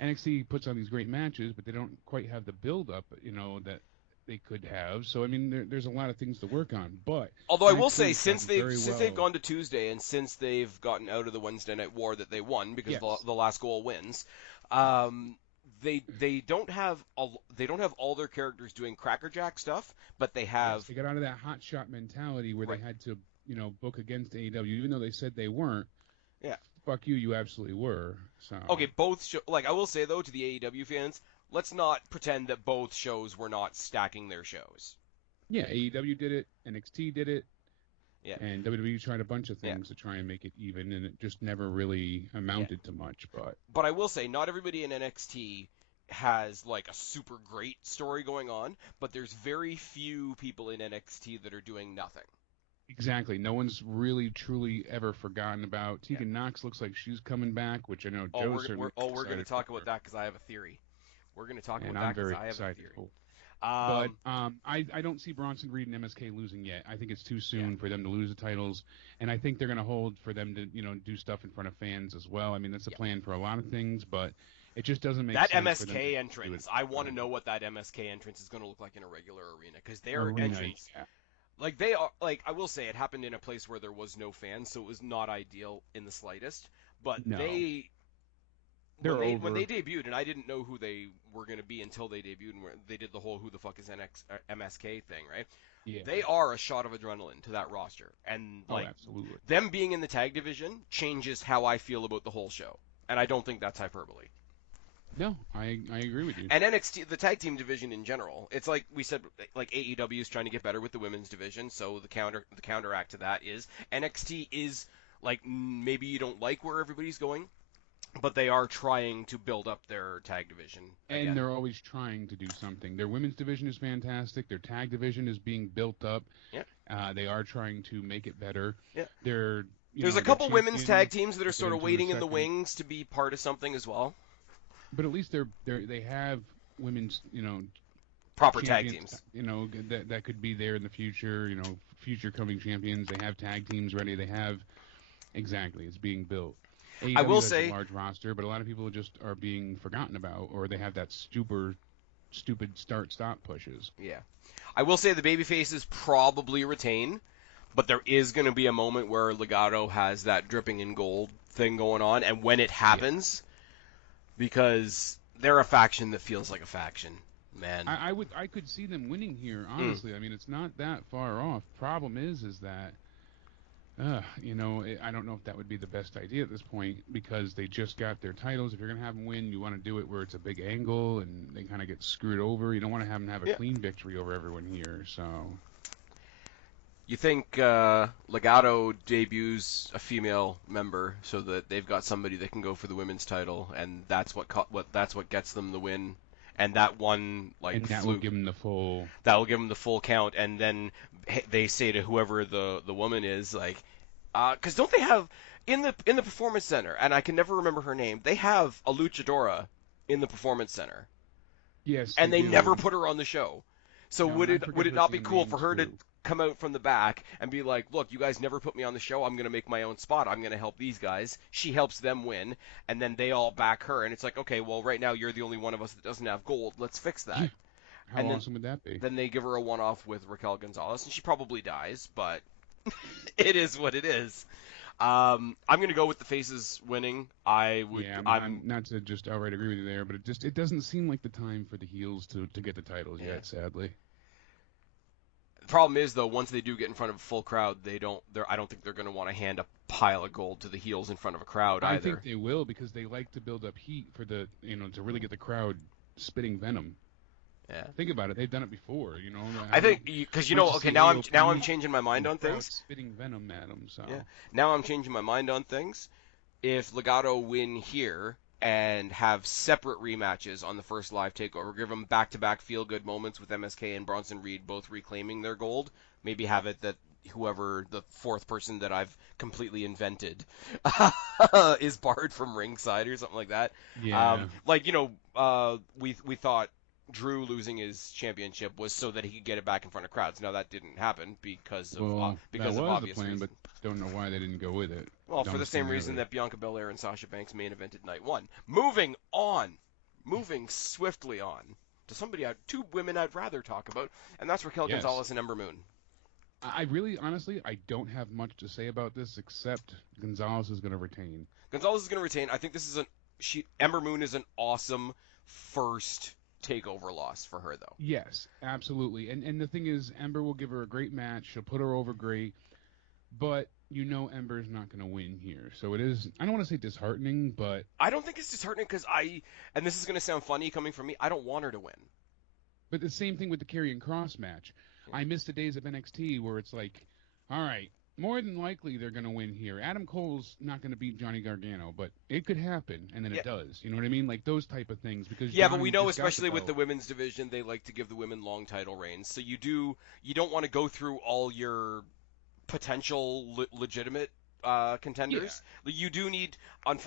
NXT puts on these great matches, but they don't quite have the build-up, that they could have. So I mean, there's a lot of things to work on. But Although I will say, NXT has since done they've very since they've well. gone to Tuesday and since they've gotten out of the Wednesday Night War that they won because Yes. the last goal wins, they don't have all their characters doing crackerjack stuff, but they Yes, have they got out of that hot shot mentality where they right. had to, book against AEW, even though they said they weren't. Yeah. Fuck you, you absolutely were. So Okay, like I will say though to the AEW fans, let's not pretend that both shows were not stacking their shows. yeah, AEW did it, NXT did it, Yeah. and WWE tried a bunch of Yeah. things to try and make it even, and it just never really Yeah. amounted to much. But But I will say, not everybody in NXT has like a super great story going on, but there's very few people in NXT that are doing nothing. exactly, no one's really truly ever forgotten about. Yeah. Tegan Knox looks like she's coming back, which I know Oh, Joe's certainly we're going to excited talk for. about that because I have a theory. We're going to talk And about I'm that because very I have a excited. theory. Cool. But I don't see Bronson Reed and MSK losing yet. I think it's too soon for them to lose the titles, and I think they're going to hold for them to do stuff in front of fans as well. I mean, that's a plan for a lot of things, but it just doesn't make that sense for them MSK to entrance. I want to know what that MSK entrance is going to look like in a regular arena because their arena, entrance, like they are, like I will say, it happened in a place where there was no fans, so it was not ideal in the slightest. But No. when over. they debuted, and I didn't know who they were going to be until they debuted, and they did the whole "Who the fuck is MSK" thing, right? Yeah. They are a shot of adrenaline to that roster, and like absolutely. them being in the tag division changes how I feel about the whole show, and I don't think that's hyperbole. No, I agree with you. And NXT, the tag team division in general, it's like we said, like AEW is trying to get better with the women's division. So the counteract to that is NXT is like maybe you don't like where everybody's going, but they are trying to build up their tag division. Again. And they're always trying to do something. Their women's division is fantastic. Their tag division is being built up. Yeah. They are trying to make it better. Yeah. There's a couple women's tag teams that are sort of waiting in the wings to be part of something as well. But at least they have women's, proper tag teams. That could be there in the future. Future coming champions. They have tag teams ready. They have exactly. It's being built. AEW I will has say a large roster, but a lot of people just are being forgotten about, or they have that stupid start-stop pushes. Yeah, I will say the babyfaces probably retain, but there is going to be a moment where Legado has that dripping in gold thing going on, and when it happens, because they're a faction that feels like a faction, man. I could see them winning here, honestly. I mean, it's not that far off. Problem is that. I don't know if that would be the best idea at this point because they just got their titles. If you're going to have them win, you want to do it where it's a big angle and they kind of get screwed over. You don't want to have them have a clean victory over everyone here. So, you think Legado debuts a female member so that they've got somebody that can go for the women's title, and that's what gets them the win, and that one will give them the full. That will give them the full count, and then they say to whoever the woman is, like, because don't they have in the Performance Center, and I can never remember her name, they have a luchadora in the Performance Center. Yes. And they never put her on the show. So would it not be cool for her to come out from the back and be like, look, you guys never put me on the show, I'm going to make my own spot, I'm going to help these guys. She helps them win, and then they all back her, and it's like, okay, well, right now you're the only one of us that doesn't have gold, let's fix that. How awesome would that be? Then they give her a one-off with Raquel Gonzalez, and she probably dies, but it is what it is. I'm going to go with the faces winning. I'm not to just outright agree with you there, but it doesn't seem like the time for the heels to get the titles yet, sadly. The problem is, though, once they do get in front of a full crowd, I don't think they're going to want to hand a pile of gold to the heels in front of a crowd either. I think they will because they like to build up heat for to really get the crowd spitting venom. Yeah. Think about it. They've done it before, I think because now I'm changing my mind on things. Spitting venom at them. So yeah. Now I'm changing my mind on things. If Legado win here and have separate rematches on the first live takeover, give them back-to-back feel-good moments with MSK and Bronson Reed both reclaiming their gold. Maybe have it that whoever the fourth person that I've completely invented is barred from ringside or something like that. Yeah. We thought Drew losing his championship was so that he could get it back in front of crowds. Now that didn't happen because of obvious plan, reasons. But don't know why they didn't go with it. Well, for the same reason that Bianca Belair and Sasha Banks main evented night one. Moving swiftly on to two women I'd rather talk about, and that's Raquel Yes. Gonzalez and Ember Moon. I really, honestly, I don't have much to say about this except Gonzalez is going to retain. Gonzalez is going to retain. I think this is Ember Moon is an awesome first takeover loss for her, though. Yes, absolutely. And the thing is, Ember will give her a great match. She'll put her over great. But you know Ember's not going to win here. So it is, I don't want to say disheartening, but... I don't think it's disheartening because and this is going to sound funny coming from me, I don't want her to win. But the same thing with the Karrion Kross match. Yeah. I miss the days of NXT where it's like, all right, more than likely they're going to win here. Adam Cole's not going to beat Johnny Gargano, but it could happen, and then it does. You know what I mean? Like those type of things. Because but we know, especially with the women's division, they like to give the women long title reigns. So you don't want to go through all your potential legitimate contenders. Yeah. You do need, and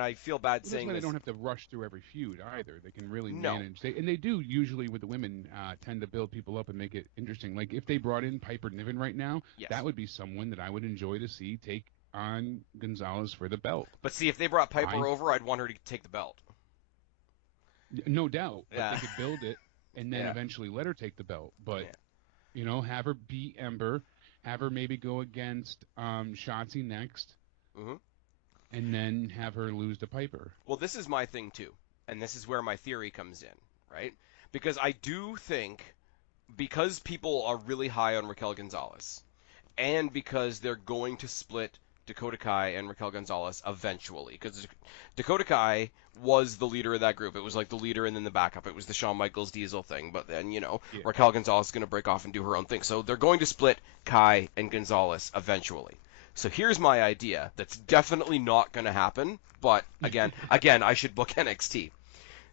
I feel bad saying this. They don't have to rush through every feud either. They can really manage. And they do usually with the women tend to build people up and make it interesting. Like if they brought in Piper Niven right now, that would be someone that I would enjoy to see take on Gonzalez for the belt. But see, if they brought Piper over, I'd want her to take the belt. No doubt. But they could build it and then eventually let her take the belt. But, have her beat Ember. Have her maybe go against Shotzi next, and then have her lose to Piper. Well, this is my thing, too, and this is where my theory comes in, right? Because I do think, because people are really high on Raquel Gonzalez, and because they're going to split Dakota Kai and Raquel Gonzalez eventually, because Dakota Kai was the leader of that group. It was like the leader and then the backup. It was the Shawn Michaels Diesel thing, but then, Raquel Gonzalez is going to break off and do her own thing. So they're going to split Kai and Gonzalez eventually. So here's my idea that's definitely not going to happen, but again, I should book NXT.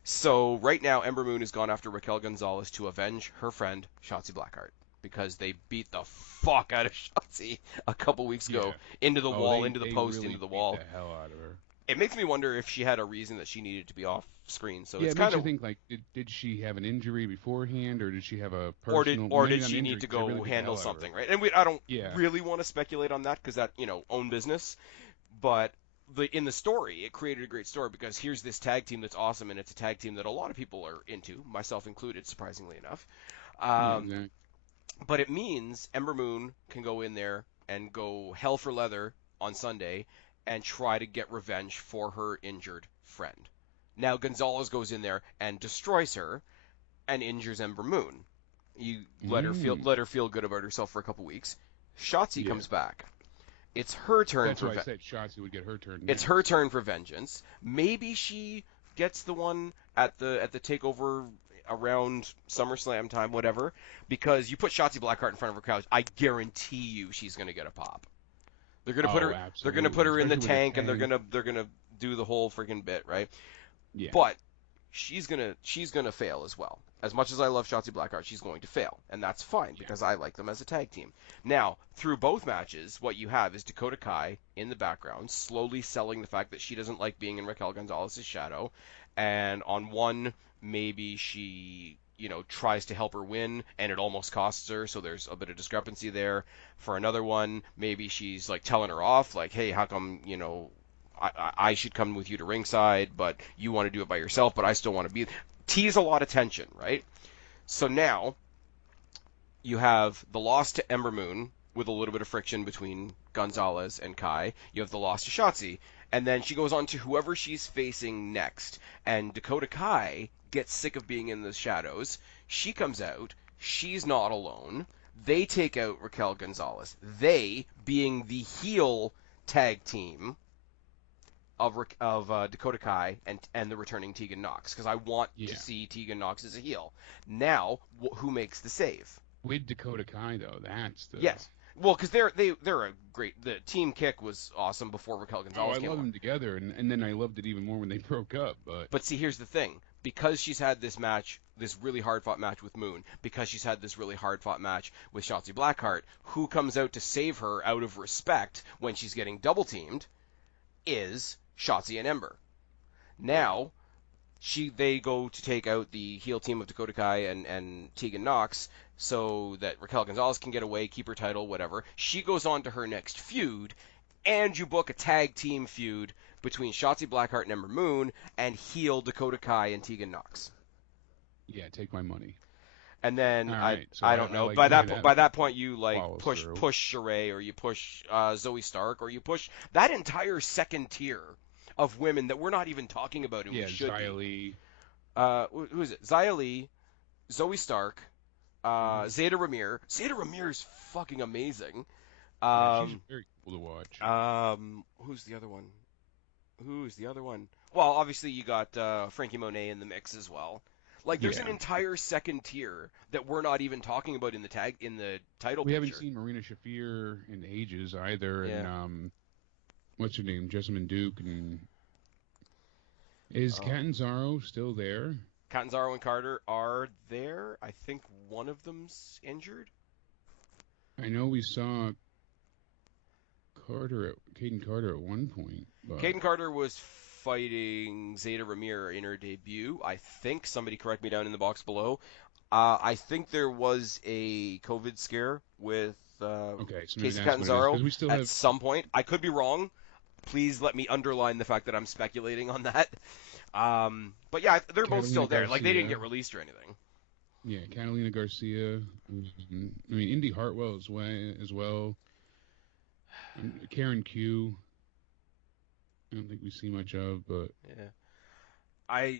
So right now, Ember Moon has gone after Raquel Gonzalez to avenge her friend, Shotzi Blackheart, because they beat the fuck out of Shotzi a couple weeks ago into the wall, into the post, really into the wall. Beat the hell out of her. It makes me wonder if she had a reason that she needed to be off screen. So it's kind of think like, did she have an injury beforehand, or did she have a personal, or did she need to go handle something, right? And I don't really want to speculate on that because that own business, but in the story, it created a great story because here's this tag team that's awesome, and it's a tag team that a lot of people are into, myself included, surprisingly enough. Exactly. But it means Ember Moon can go in there and go hell for leather on Sunday and try to get revenge for her injured friend. Now Gonzalez goes in there and destroys her and injures Ember Moon. You let her feel good about herself for a couple weeks. Shotzi comes back. It's her turn. That's why I said Shotzi would get her turn. Next. It's her turn for vengeance. Maybe she gets the one at the Takeover around SummerSlam time, whatever. Because you put Shotzi Blackheart in front of her crowd, I guarantee you she's going to get a pop. They're going to put her. Absolutely. They're going to put her in the tank, and they're gonna do the whole freaking bit, right? Yeah. But she's gonna fail as well. As much as I love Shotzi Blackheart, she's going to fail, and that's fine because I like them as a tag team. Now, through both matches, what you have is Dakota Kai in the background, slowly selling the fact that she doesn't like being in Raquel Gonzalez's shadow, and on one, maybe she tries to help her win, and it almost costs her, so there's a bit of discrepancy there. For another one, maybe she's like telling her off, like, hey, how come, I should come with you to ringside, but you want to do it by yourself, but I still want to be... Tease a lot of tension, right? So now, you have the loss to Ember Moon, with a little bit of friction between Gonzalez and Kai. You have the loss to Shotzi, and then she goes on to whoever she's facing next, and Dakota Kai gets sick of being in the shadows. She comes out. She's not alone. They take out Raquel Gonzalez. They, being the heel tag team of Dakota Kai and the returning Tegan Nox, because I want to see Tegan Nox as a heel. Now, who makes the save? With Dakota Kai, though, that's the... Yes. Well, because they're a great... The Team Kick was awesome before Raquel Gonzalez came I love on. them together, and then I loved it even more when they broke up. But see, here's the thing. Because she's had this match, this really hard-fought match with Moon, because she's had this really hard-fought match with Shotzi Blackheart, who comes out to save her out of respect when she's getting double-teamed is Shotzi and Ember. Now, they go to take out the heel team of Dakota Kai and Tegan Nox so that Raquel Gonzalez can get away, keep her title, whatever. She goes on to her next feud, and you book a tag team feud between Shotzi Blackheart and Ember Moon and heel Dakota Kai and Tegan Nox. Yeah, take my money. And then All right, so I don't I know. like the way that By that point you like follows push through. Sheree, or you push Zoe Stark, or you push that entire second tier of women that we're not even talking about, and we Yeah, should be. Xia Li. Who is it? Xia Li, Zoe Stark, Hmm. Zeta Ramir. Zeta Ramir is fucking amazing. Yeah, she's Um, very cool to watch. who's the other one? Who's the other one? Well, obviously you got Frankie Monet in the mix as well. Like there's an Yeah. entire second tier that we're not even talking about in the title We haven't picture. seen Marina Shafir in ages either, Yeah. and what's her name, Jessamine Duke, and is Um, Catanzaro still there? Catanzaro and Carter are there. I think one of them's injured. I know we saw Caden Carter at one point, but Caden Carter was fighting Zeta Ramir in her debut. I think, somebody correct me down in the box below. I think there was a COVID scare with okay, so maybe Casey that's what it is Catanzaro because we still at have. some point. I could be wrong. Please let me underline the fact that I'm speculating on that. But yeah, they're both Catalina still there. Like they didn't Garcia. get released or anything. Yeah, Catalina Garcia. I mean, Indy Hartwell as well. Karen Q. I don't think we see much of, but Yeah,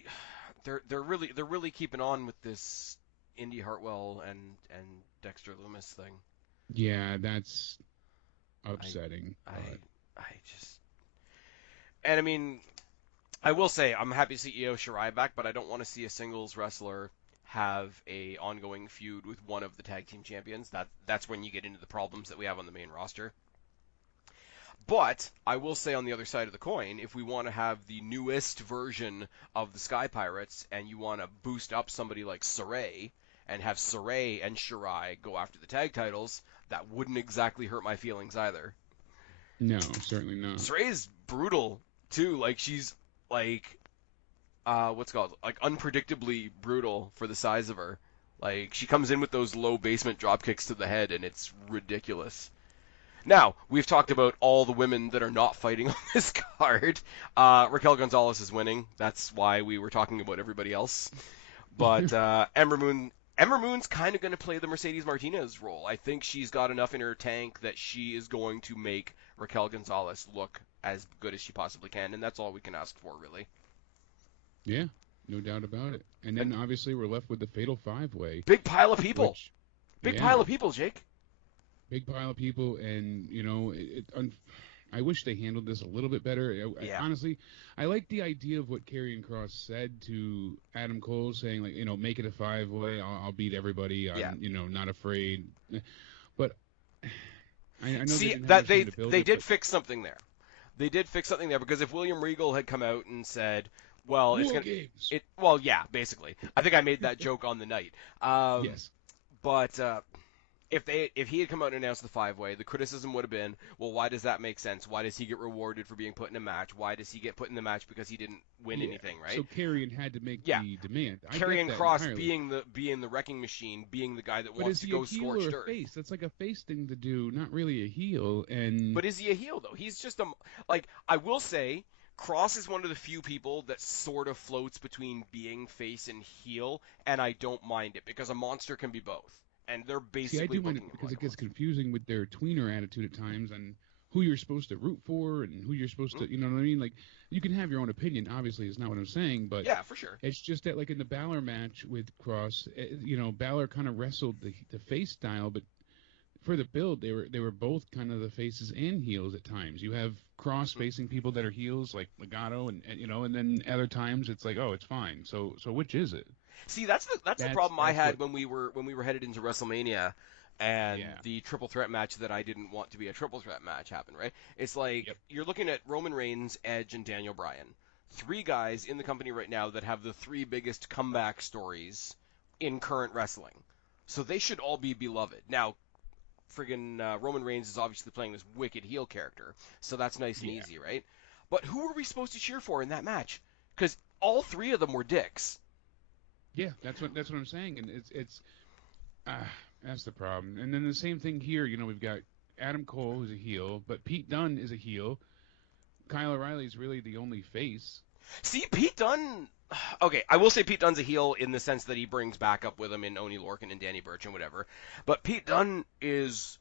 they're really keeping on with this Indy Hartwell and Dexter Loomis thing. yeah, that's I upsetting. I But I just, and I mean, I will say I'm happy to see Io Shirai back, but I don't want to see a singles wrestler have a ongoing feud with one of the tag team champions. That's when you get into the problems that we have on the main roster. But I will say on the other side of the coin, if we want to have the newest version of the Sky Pirates and you want to boost up somebody like Saray and have Saray and Shirai go after the tag titles, that wouldn't exactly hurt my feelings either. no, certainly not. Saray is brutal too. Like she's like what's it called, like unpredictably brutal for the size of her. Like she comes in with those low basement drop kicks to the head, and it's ridiculous. Now, we've talked about all the women that are not fighting on this card. Raquel Gonzalez is winning. That's why we were talking about everybody else. But Ember Moon's kind of going to play the Mercedes Martinez role. I think she's got enough in her tank that she is going to make Raquel Gonzalez look as good as she possibly can, and that's all we can ask for, really. Yeah, no doubt about it. And then And obviously we're left with the Fatal Five Way, big pile of people. which, Big yeah, pile of people, Jake. big pile of people, and I wish they handled this a little bit better. Yeah. Honestly, I like the idea of what Karrion Kross said to Adam Cole, saying like, make it a 5-way. I'll beat everybody. Yeah. I'm, not afraid. But I know See they didn't have that much time to build they it, did but fix something there. They did fix something there, because if William Regal had come out and said, "Well, it's War gonna," Games. well, yeah, basically. I think I made that joke on the night. Yes. But if he had come out and announced the 5-way, the criticism would have been, well, why does that make sense? Why does he get rewarded for being put in a match? Why does he get put in the match because he didn't win Yeah. anything, right? So Karrion had to make Yeah. the demand. I Karrion get that Kross entirely. being the wrecking machine, being the guy that But wants is to he a go heel scorched or a earth. face? That's like a face thing to do, not really a heel. And But is he a heel, though? He's just like, I will say, Cross is one of the few people that sort of floats between being face and heel, and I don't mind it, because a monster can be both. And they're see, I basically do mind booking it him because like it a gets monster. confusing with their tweener attitude at times and who you're supposed to root for and who you're supposed to, you know what I mean? Like, you can have your own opinion. Obviously, it's not what I'm saying, but Yeah, for sure. it's just that, like in the Balor match with Cross, Balor kind of wrestled the face style, but for the build, they were both kind of the faces and heels at times. You have Cross facing people that are heels like Legato, and then other times it's like, oh, it's fine. So which is it? See, that's the problem I That's had what. when we were headed into WrestleMania, and Yeah. the triple threat match that I didn't want to be a triple threat match happened. Right? It's like Yep. you're looking at Roman Reigns, Edge, and Daniel Bryan. Three guys in the company right now that have the three biggest comeback stories in current wrestling. So they should all be beloved. Now, friggin' Roman Reigns is obviously playing this wicked heel character, so that's nice and Yeah. easy, right? But who were we supposed to cheer for in that match? Because all three of them were dicks. Yeah, that's what I'm saying, and it's that's the problem. And then the same thing here. We've got Adam Cole who's a heel, but Pete Dunne is a heel. Kyle O'Reilly's really the only face. See, Pete Dunne, Okay, I will say Pete Dunne's a heel in the sense that he brings backup with him in Oni Lorcan and Danny Burch and whatever. But Pete Dunne is.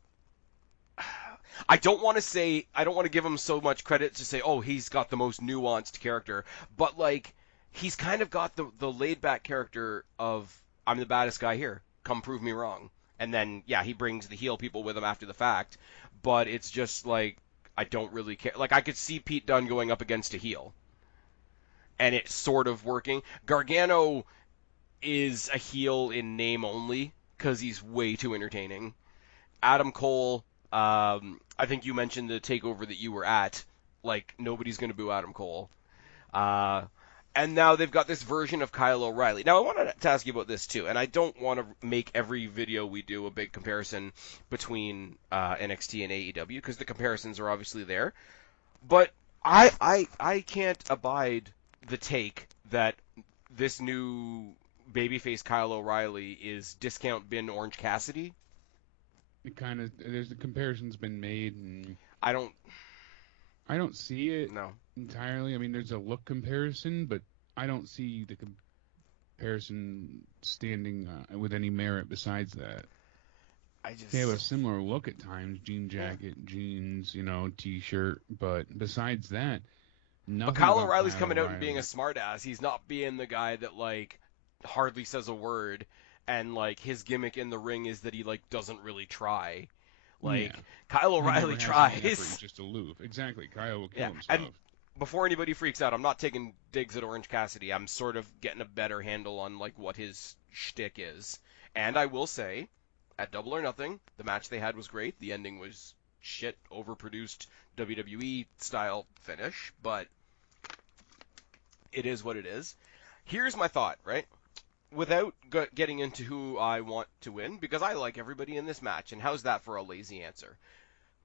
I don't want to give him so much credit to say, oh, he's got the most nuanced character, but like he's kind of got the laid back character of I'm the baddest guy here. Come prove me wrong. And then yeah, he brings the heel people with him after the fact, but it's just like I don't really care. Like I could see Pete Dunne going up against a heel and it's sort of working. Gargano is a heel in name only because he's way too entertaining. Adam Cole, I think you mentioned the takeover that you were at. Like nobody's going to boo Adam Cole. Uh, and now they've got this version of Kyle O'Reilly. Now I wanted to ask you about this too, and I don't want to make every video we do a big comparison between NXT and AEW because the comparisons are obviously there. But I can't abide the take that this new babyface Kyle O'Reilly is discount bin Orange Cassidy. It kind of there's the comparison's been made, and I don't I don't see it know. entirely. I mean, there's a look comparison, but I don't see the comparison standing with any merit besides that. They have a similar look at times, jean jacket, jeans, T-shirt, but besides that, nothing. But Kyle about O'Reilly's Kyle coming out O'Reilly. and being a smartass. He's not being the guy that like hardly says a word, and like his gimmick in the ring is that he like doesn't really try. Like Kyle O'Reilly tries. He's just aloof. Exactly. Kyle will kill himself. And before anybody freaks out, I'm not taking digs at Orange Cassidy. I'm sort of getting a better handle on like what his shtick is. And I will say, at Double or Nothing, the match they had was great. The ending was shit, overproduced WWE style finish, but it is what it is. Here's my thought, right? Without getting into who I want to win, because I like everybody in this match, and how's that for a lazy answer?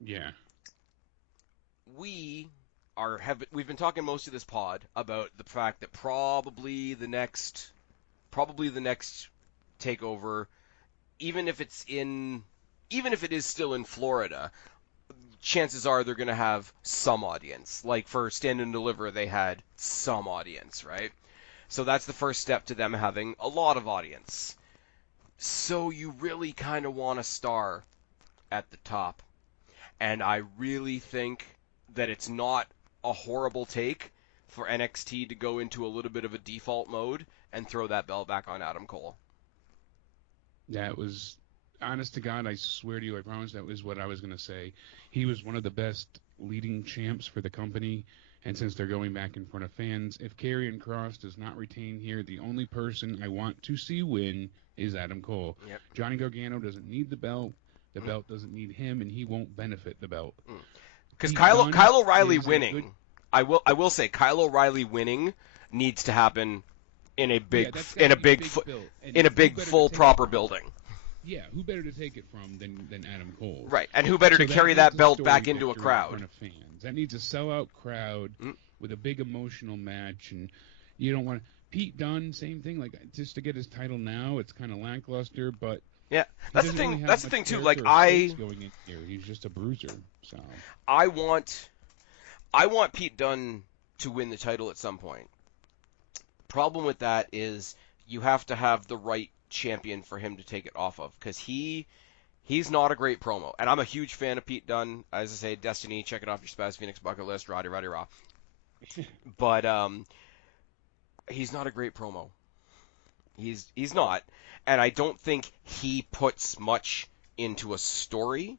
Yeah. We've been talking most of this pod about the fact that probably the next takeover, even if it is still in Florida, chances are they're going to have some audience. Like for Stand and Deliver, they had some audience, right? So that's the first step to them having a lot of audience. So you really kind of want a star at the top. And I really think that it's not a horrible take for NXT to go into a little bit of a default mode and throw that belt back on Adam Cole. That was, honest to God, I swear to you, I promise that was what I was going to say. He was one of the best leading champs for the company. And since they're going back in front of fans, if Karrion Kross does not retain here, the only person I want to see win is Adam Cole. Yep. Johnny Gargano doesn't need the belt. The belt doesn't need him, and he won't benefit the belt. Because Kyle O'Reilly winning, I will say Kyle O'Reilly winning needs to happen in a big full proper building. Yeah, who better to take it from than Adam Cole? Right, and who better to carry that belt back into a crowd? In front of fans. That needs a sellout crowd with a big emotional match, and you don't want Pete Dunne, same thing. Like just to get his title now, it's kind of lackluster, but yeah, that's the thing. That's the thing too. Like going in here, he's just a bruiser. So I want Pete Dunne to win the title at some point. Problem with that is you have to have the right champion for him to take it off of, because he's not a great promo, and I'm a huge fan of Pete Dunne. As I say, Destiny, check it off your Spaz Phoenix bucket list, Roddy Raw. But he's not a great promo. He's not, and I don't think he puts much into a story.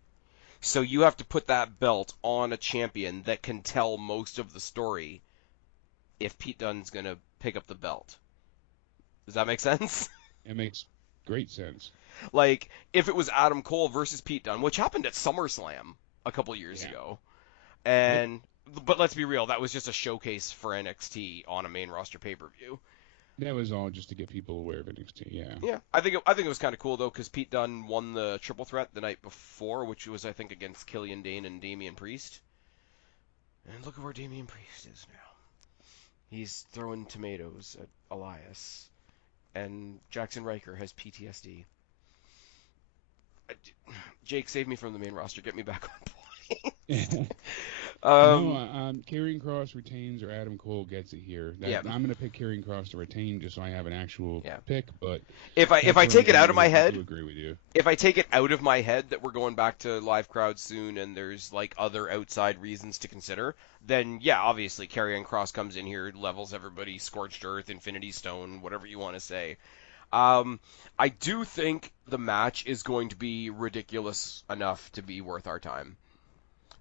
So you have to put that belt on a champion that can tell most of the story if Pete Dunne's going to pick up the belt. Does that make sense? It makes great sense. Like, if it was Adam Cole versus Pete Dunne, which happened at SummerSlam a couple years ago, but let's be real, that was just a showcase for NXT on a main roster pay-per-view. That was all just to get people aware of NXT, yeah. Yeah, I think it was kind of cool, though, because Pete Dunne won the triple threat the night before, which was, I think, against Killian Dane and Damian Priest. And look at where Damian Priest is now. He's throwing tomatoes at Elias. And Jackson Riker has PTSD. Jake, save me from the main roster. Get me back on point. Karrion Kross retains or Adam Cole gets it here. Yeah. I'm going to pick Karrion Kross to retain just so I have an actual Yeah. pick. But if I take it out of my head, I do agree with you. If I take it out of my head that we're going back to live crowds soon and there's like other outside reasons to consider, then yeah, obviously Karrion Kross comes in here, levels everybody, scorched earth, Infinity Stone, whatever you want to say. I do think the match is going to be ridiculous enough to be worth our time.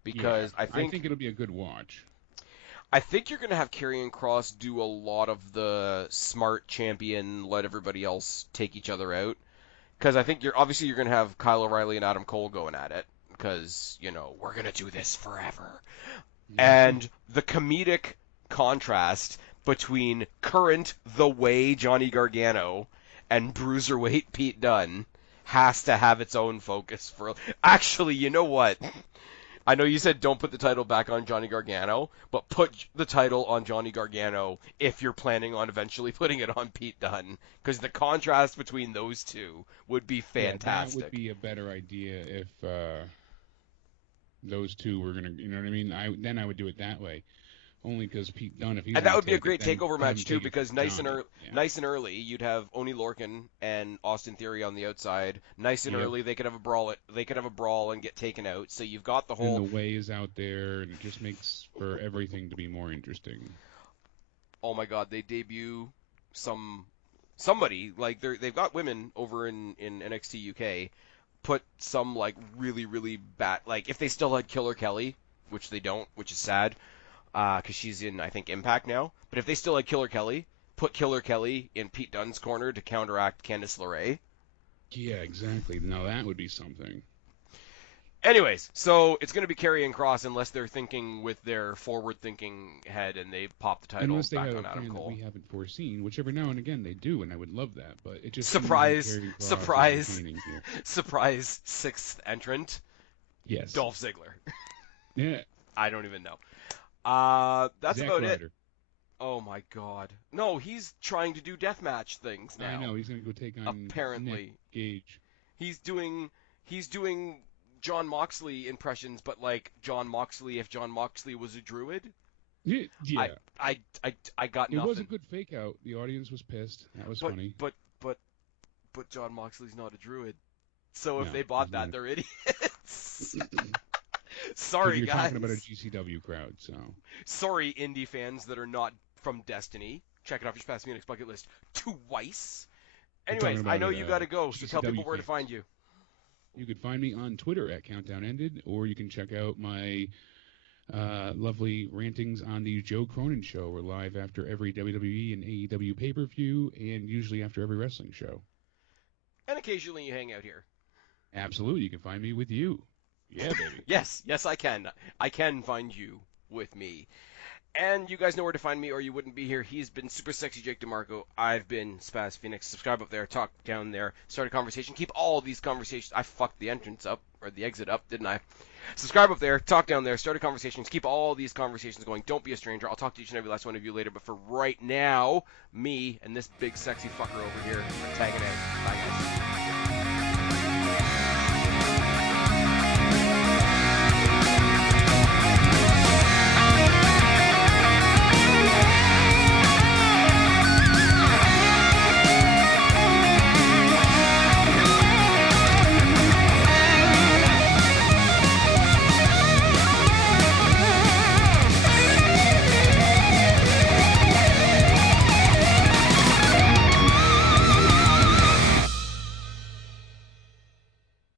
Because I think it'll be a good watch. I think you're going to have Karrion Kross do a lot of the smart champion, let everybody else take each other out. Because I think you're going to have Kyle O'Reilly and Adam Cole going at it. Because, we're going to do this forever. Mm-hmm. And the comedic contrast between current The Way Johnny Gargano and Bruiserweight Pete Dunne has to have its own focus for... Actually, you know what? I know you said don't put the title back on Johnny Gargano, but put the title on Johnny Gargano if you're planning on eventually putting it on Pete Dunne, because the contrast between those two would be fantastic. That would be a better idea if those two were gonna, you know what I mean? I would do it that way. Only because Pete Dunne, if he's and that would be a great takeover match too, because nice and early, you'd have Oni Lorcan and Austin Theory on the outside. Nice and early, they could have a brawl. They could have a brawl and get taken out. So you've got the whole. And the Way is out there, and it just makes for everything to be more interesting. Oh my God, they debut somebody like they've got women over in NXT UK. Put some like really bad, like if they still had Killer Kelly, which they don't, which is sad. Because she's in, I think, Impact now. But if they still had Killer Kelly, put Killer Kelly in Pete Dunne's corner to counteract Candice LeRae. Yeah, exactly. Now that would be something. Anyways, so it's going to be Karrion Kross unless they're thinking with their forward-thinking head and they pop the title back on Adam Cole. That we haven't foreseen, which every now and again they do, and I would love that. But it just surprise sixth entrant. Yes, Dolph Ziggler. Yeah, I don't even know. That's Zack about Ryder. it. Oh my God! No, he's trying to do deathmatch things now. I know he's going to go take on apparently Nick Gage. He's doing John Moxley impressions, but like John Moxley if John Moxley was a druid. Yeah. I got nothing. It was a good fake out. The audience was pissed. That was funny. But John Moxley's not a druid. So if they bought that, they're idiots. Sorry, you're guys. You're talking about a GCW crowd, so. Sorry, indie fans that are not from Destiny. Check it off your Spaz Phoenix bucket list twice. Anyways, I know you got to go, so tell people where to find you. You can find me on Twitter at Countdown Ended, or you can check out my lovely rantings on the Joe Cronin Show. We're live after every WWE and AEW pay-per-view, and usually after every wrestling show. And occasionally you hang out here. Absolutely. You can find me with you. Yeah, baby. Yes, I can. I can find you with me. And you guys know where to find me, or you wouldn't be here. He's been Super Sexy Jake DeMarco. I've been Spaz Phoenix. Subscribe up there, talk down there, start a conversation. Keep all these conversations. I fucked the entrance up, or the exit up, didn't I? Subscribe up there, talk down there, start a conversation. Keep all these conversations going. Don't be a stranger. I'll talk to each and every last one of you later. But for right now, me and this big sexy fucker over here are tagging out. Bye, guys.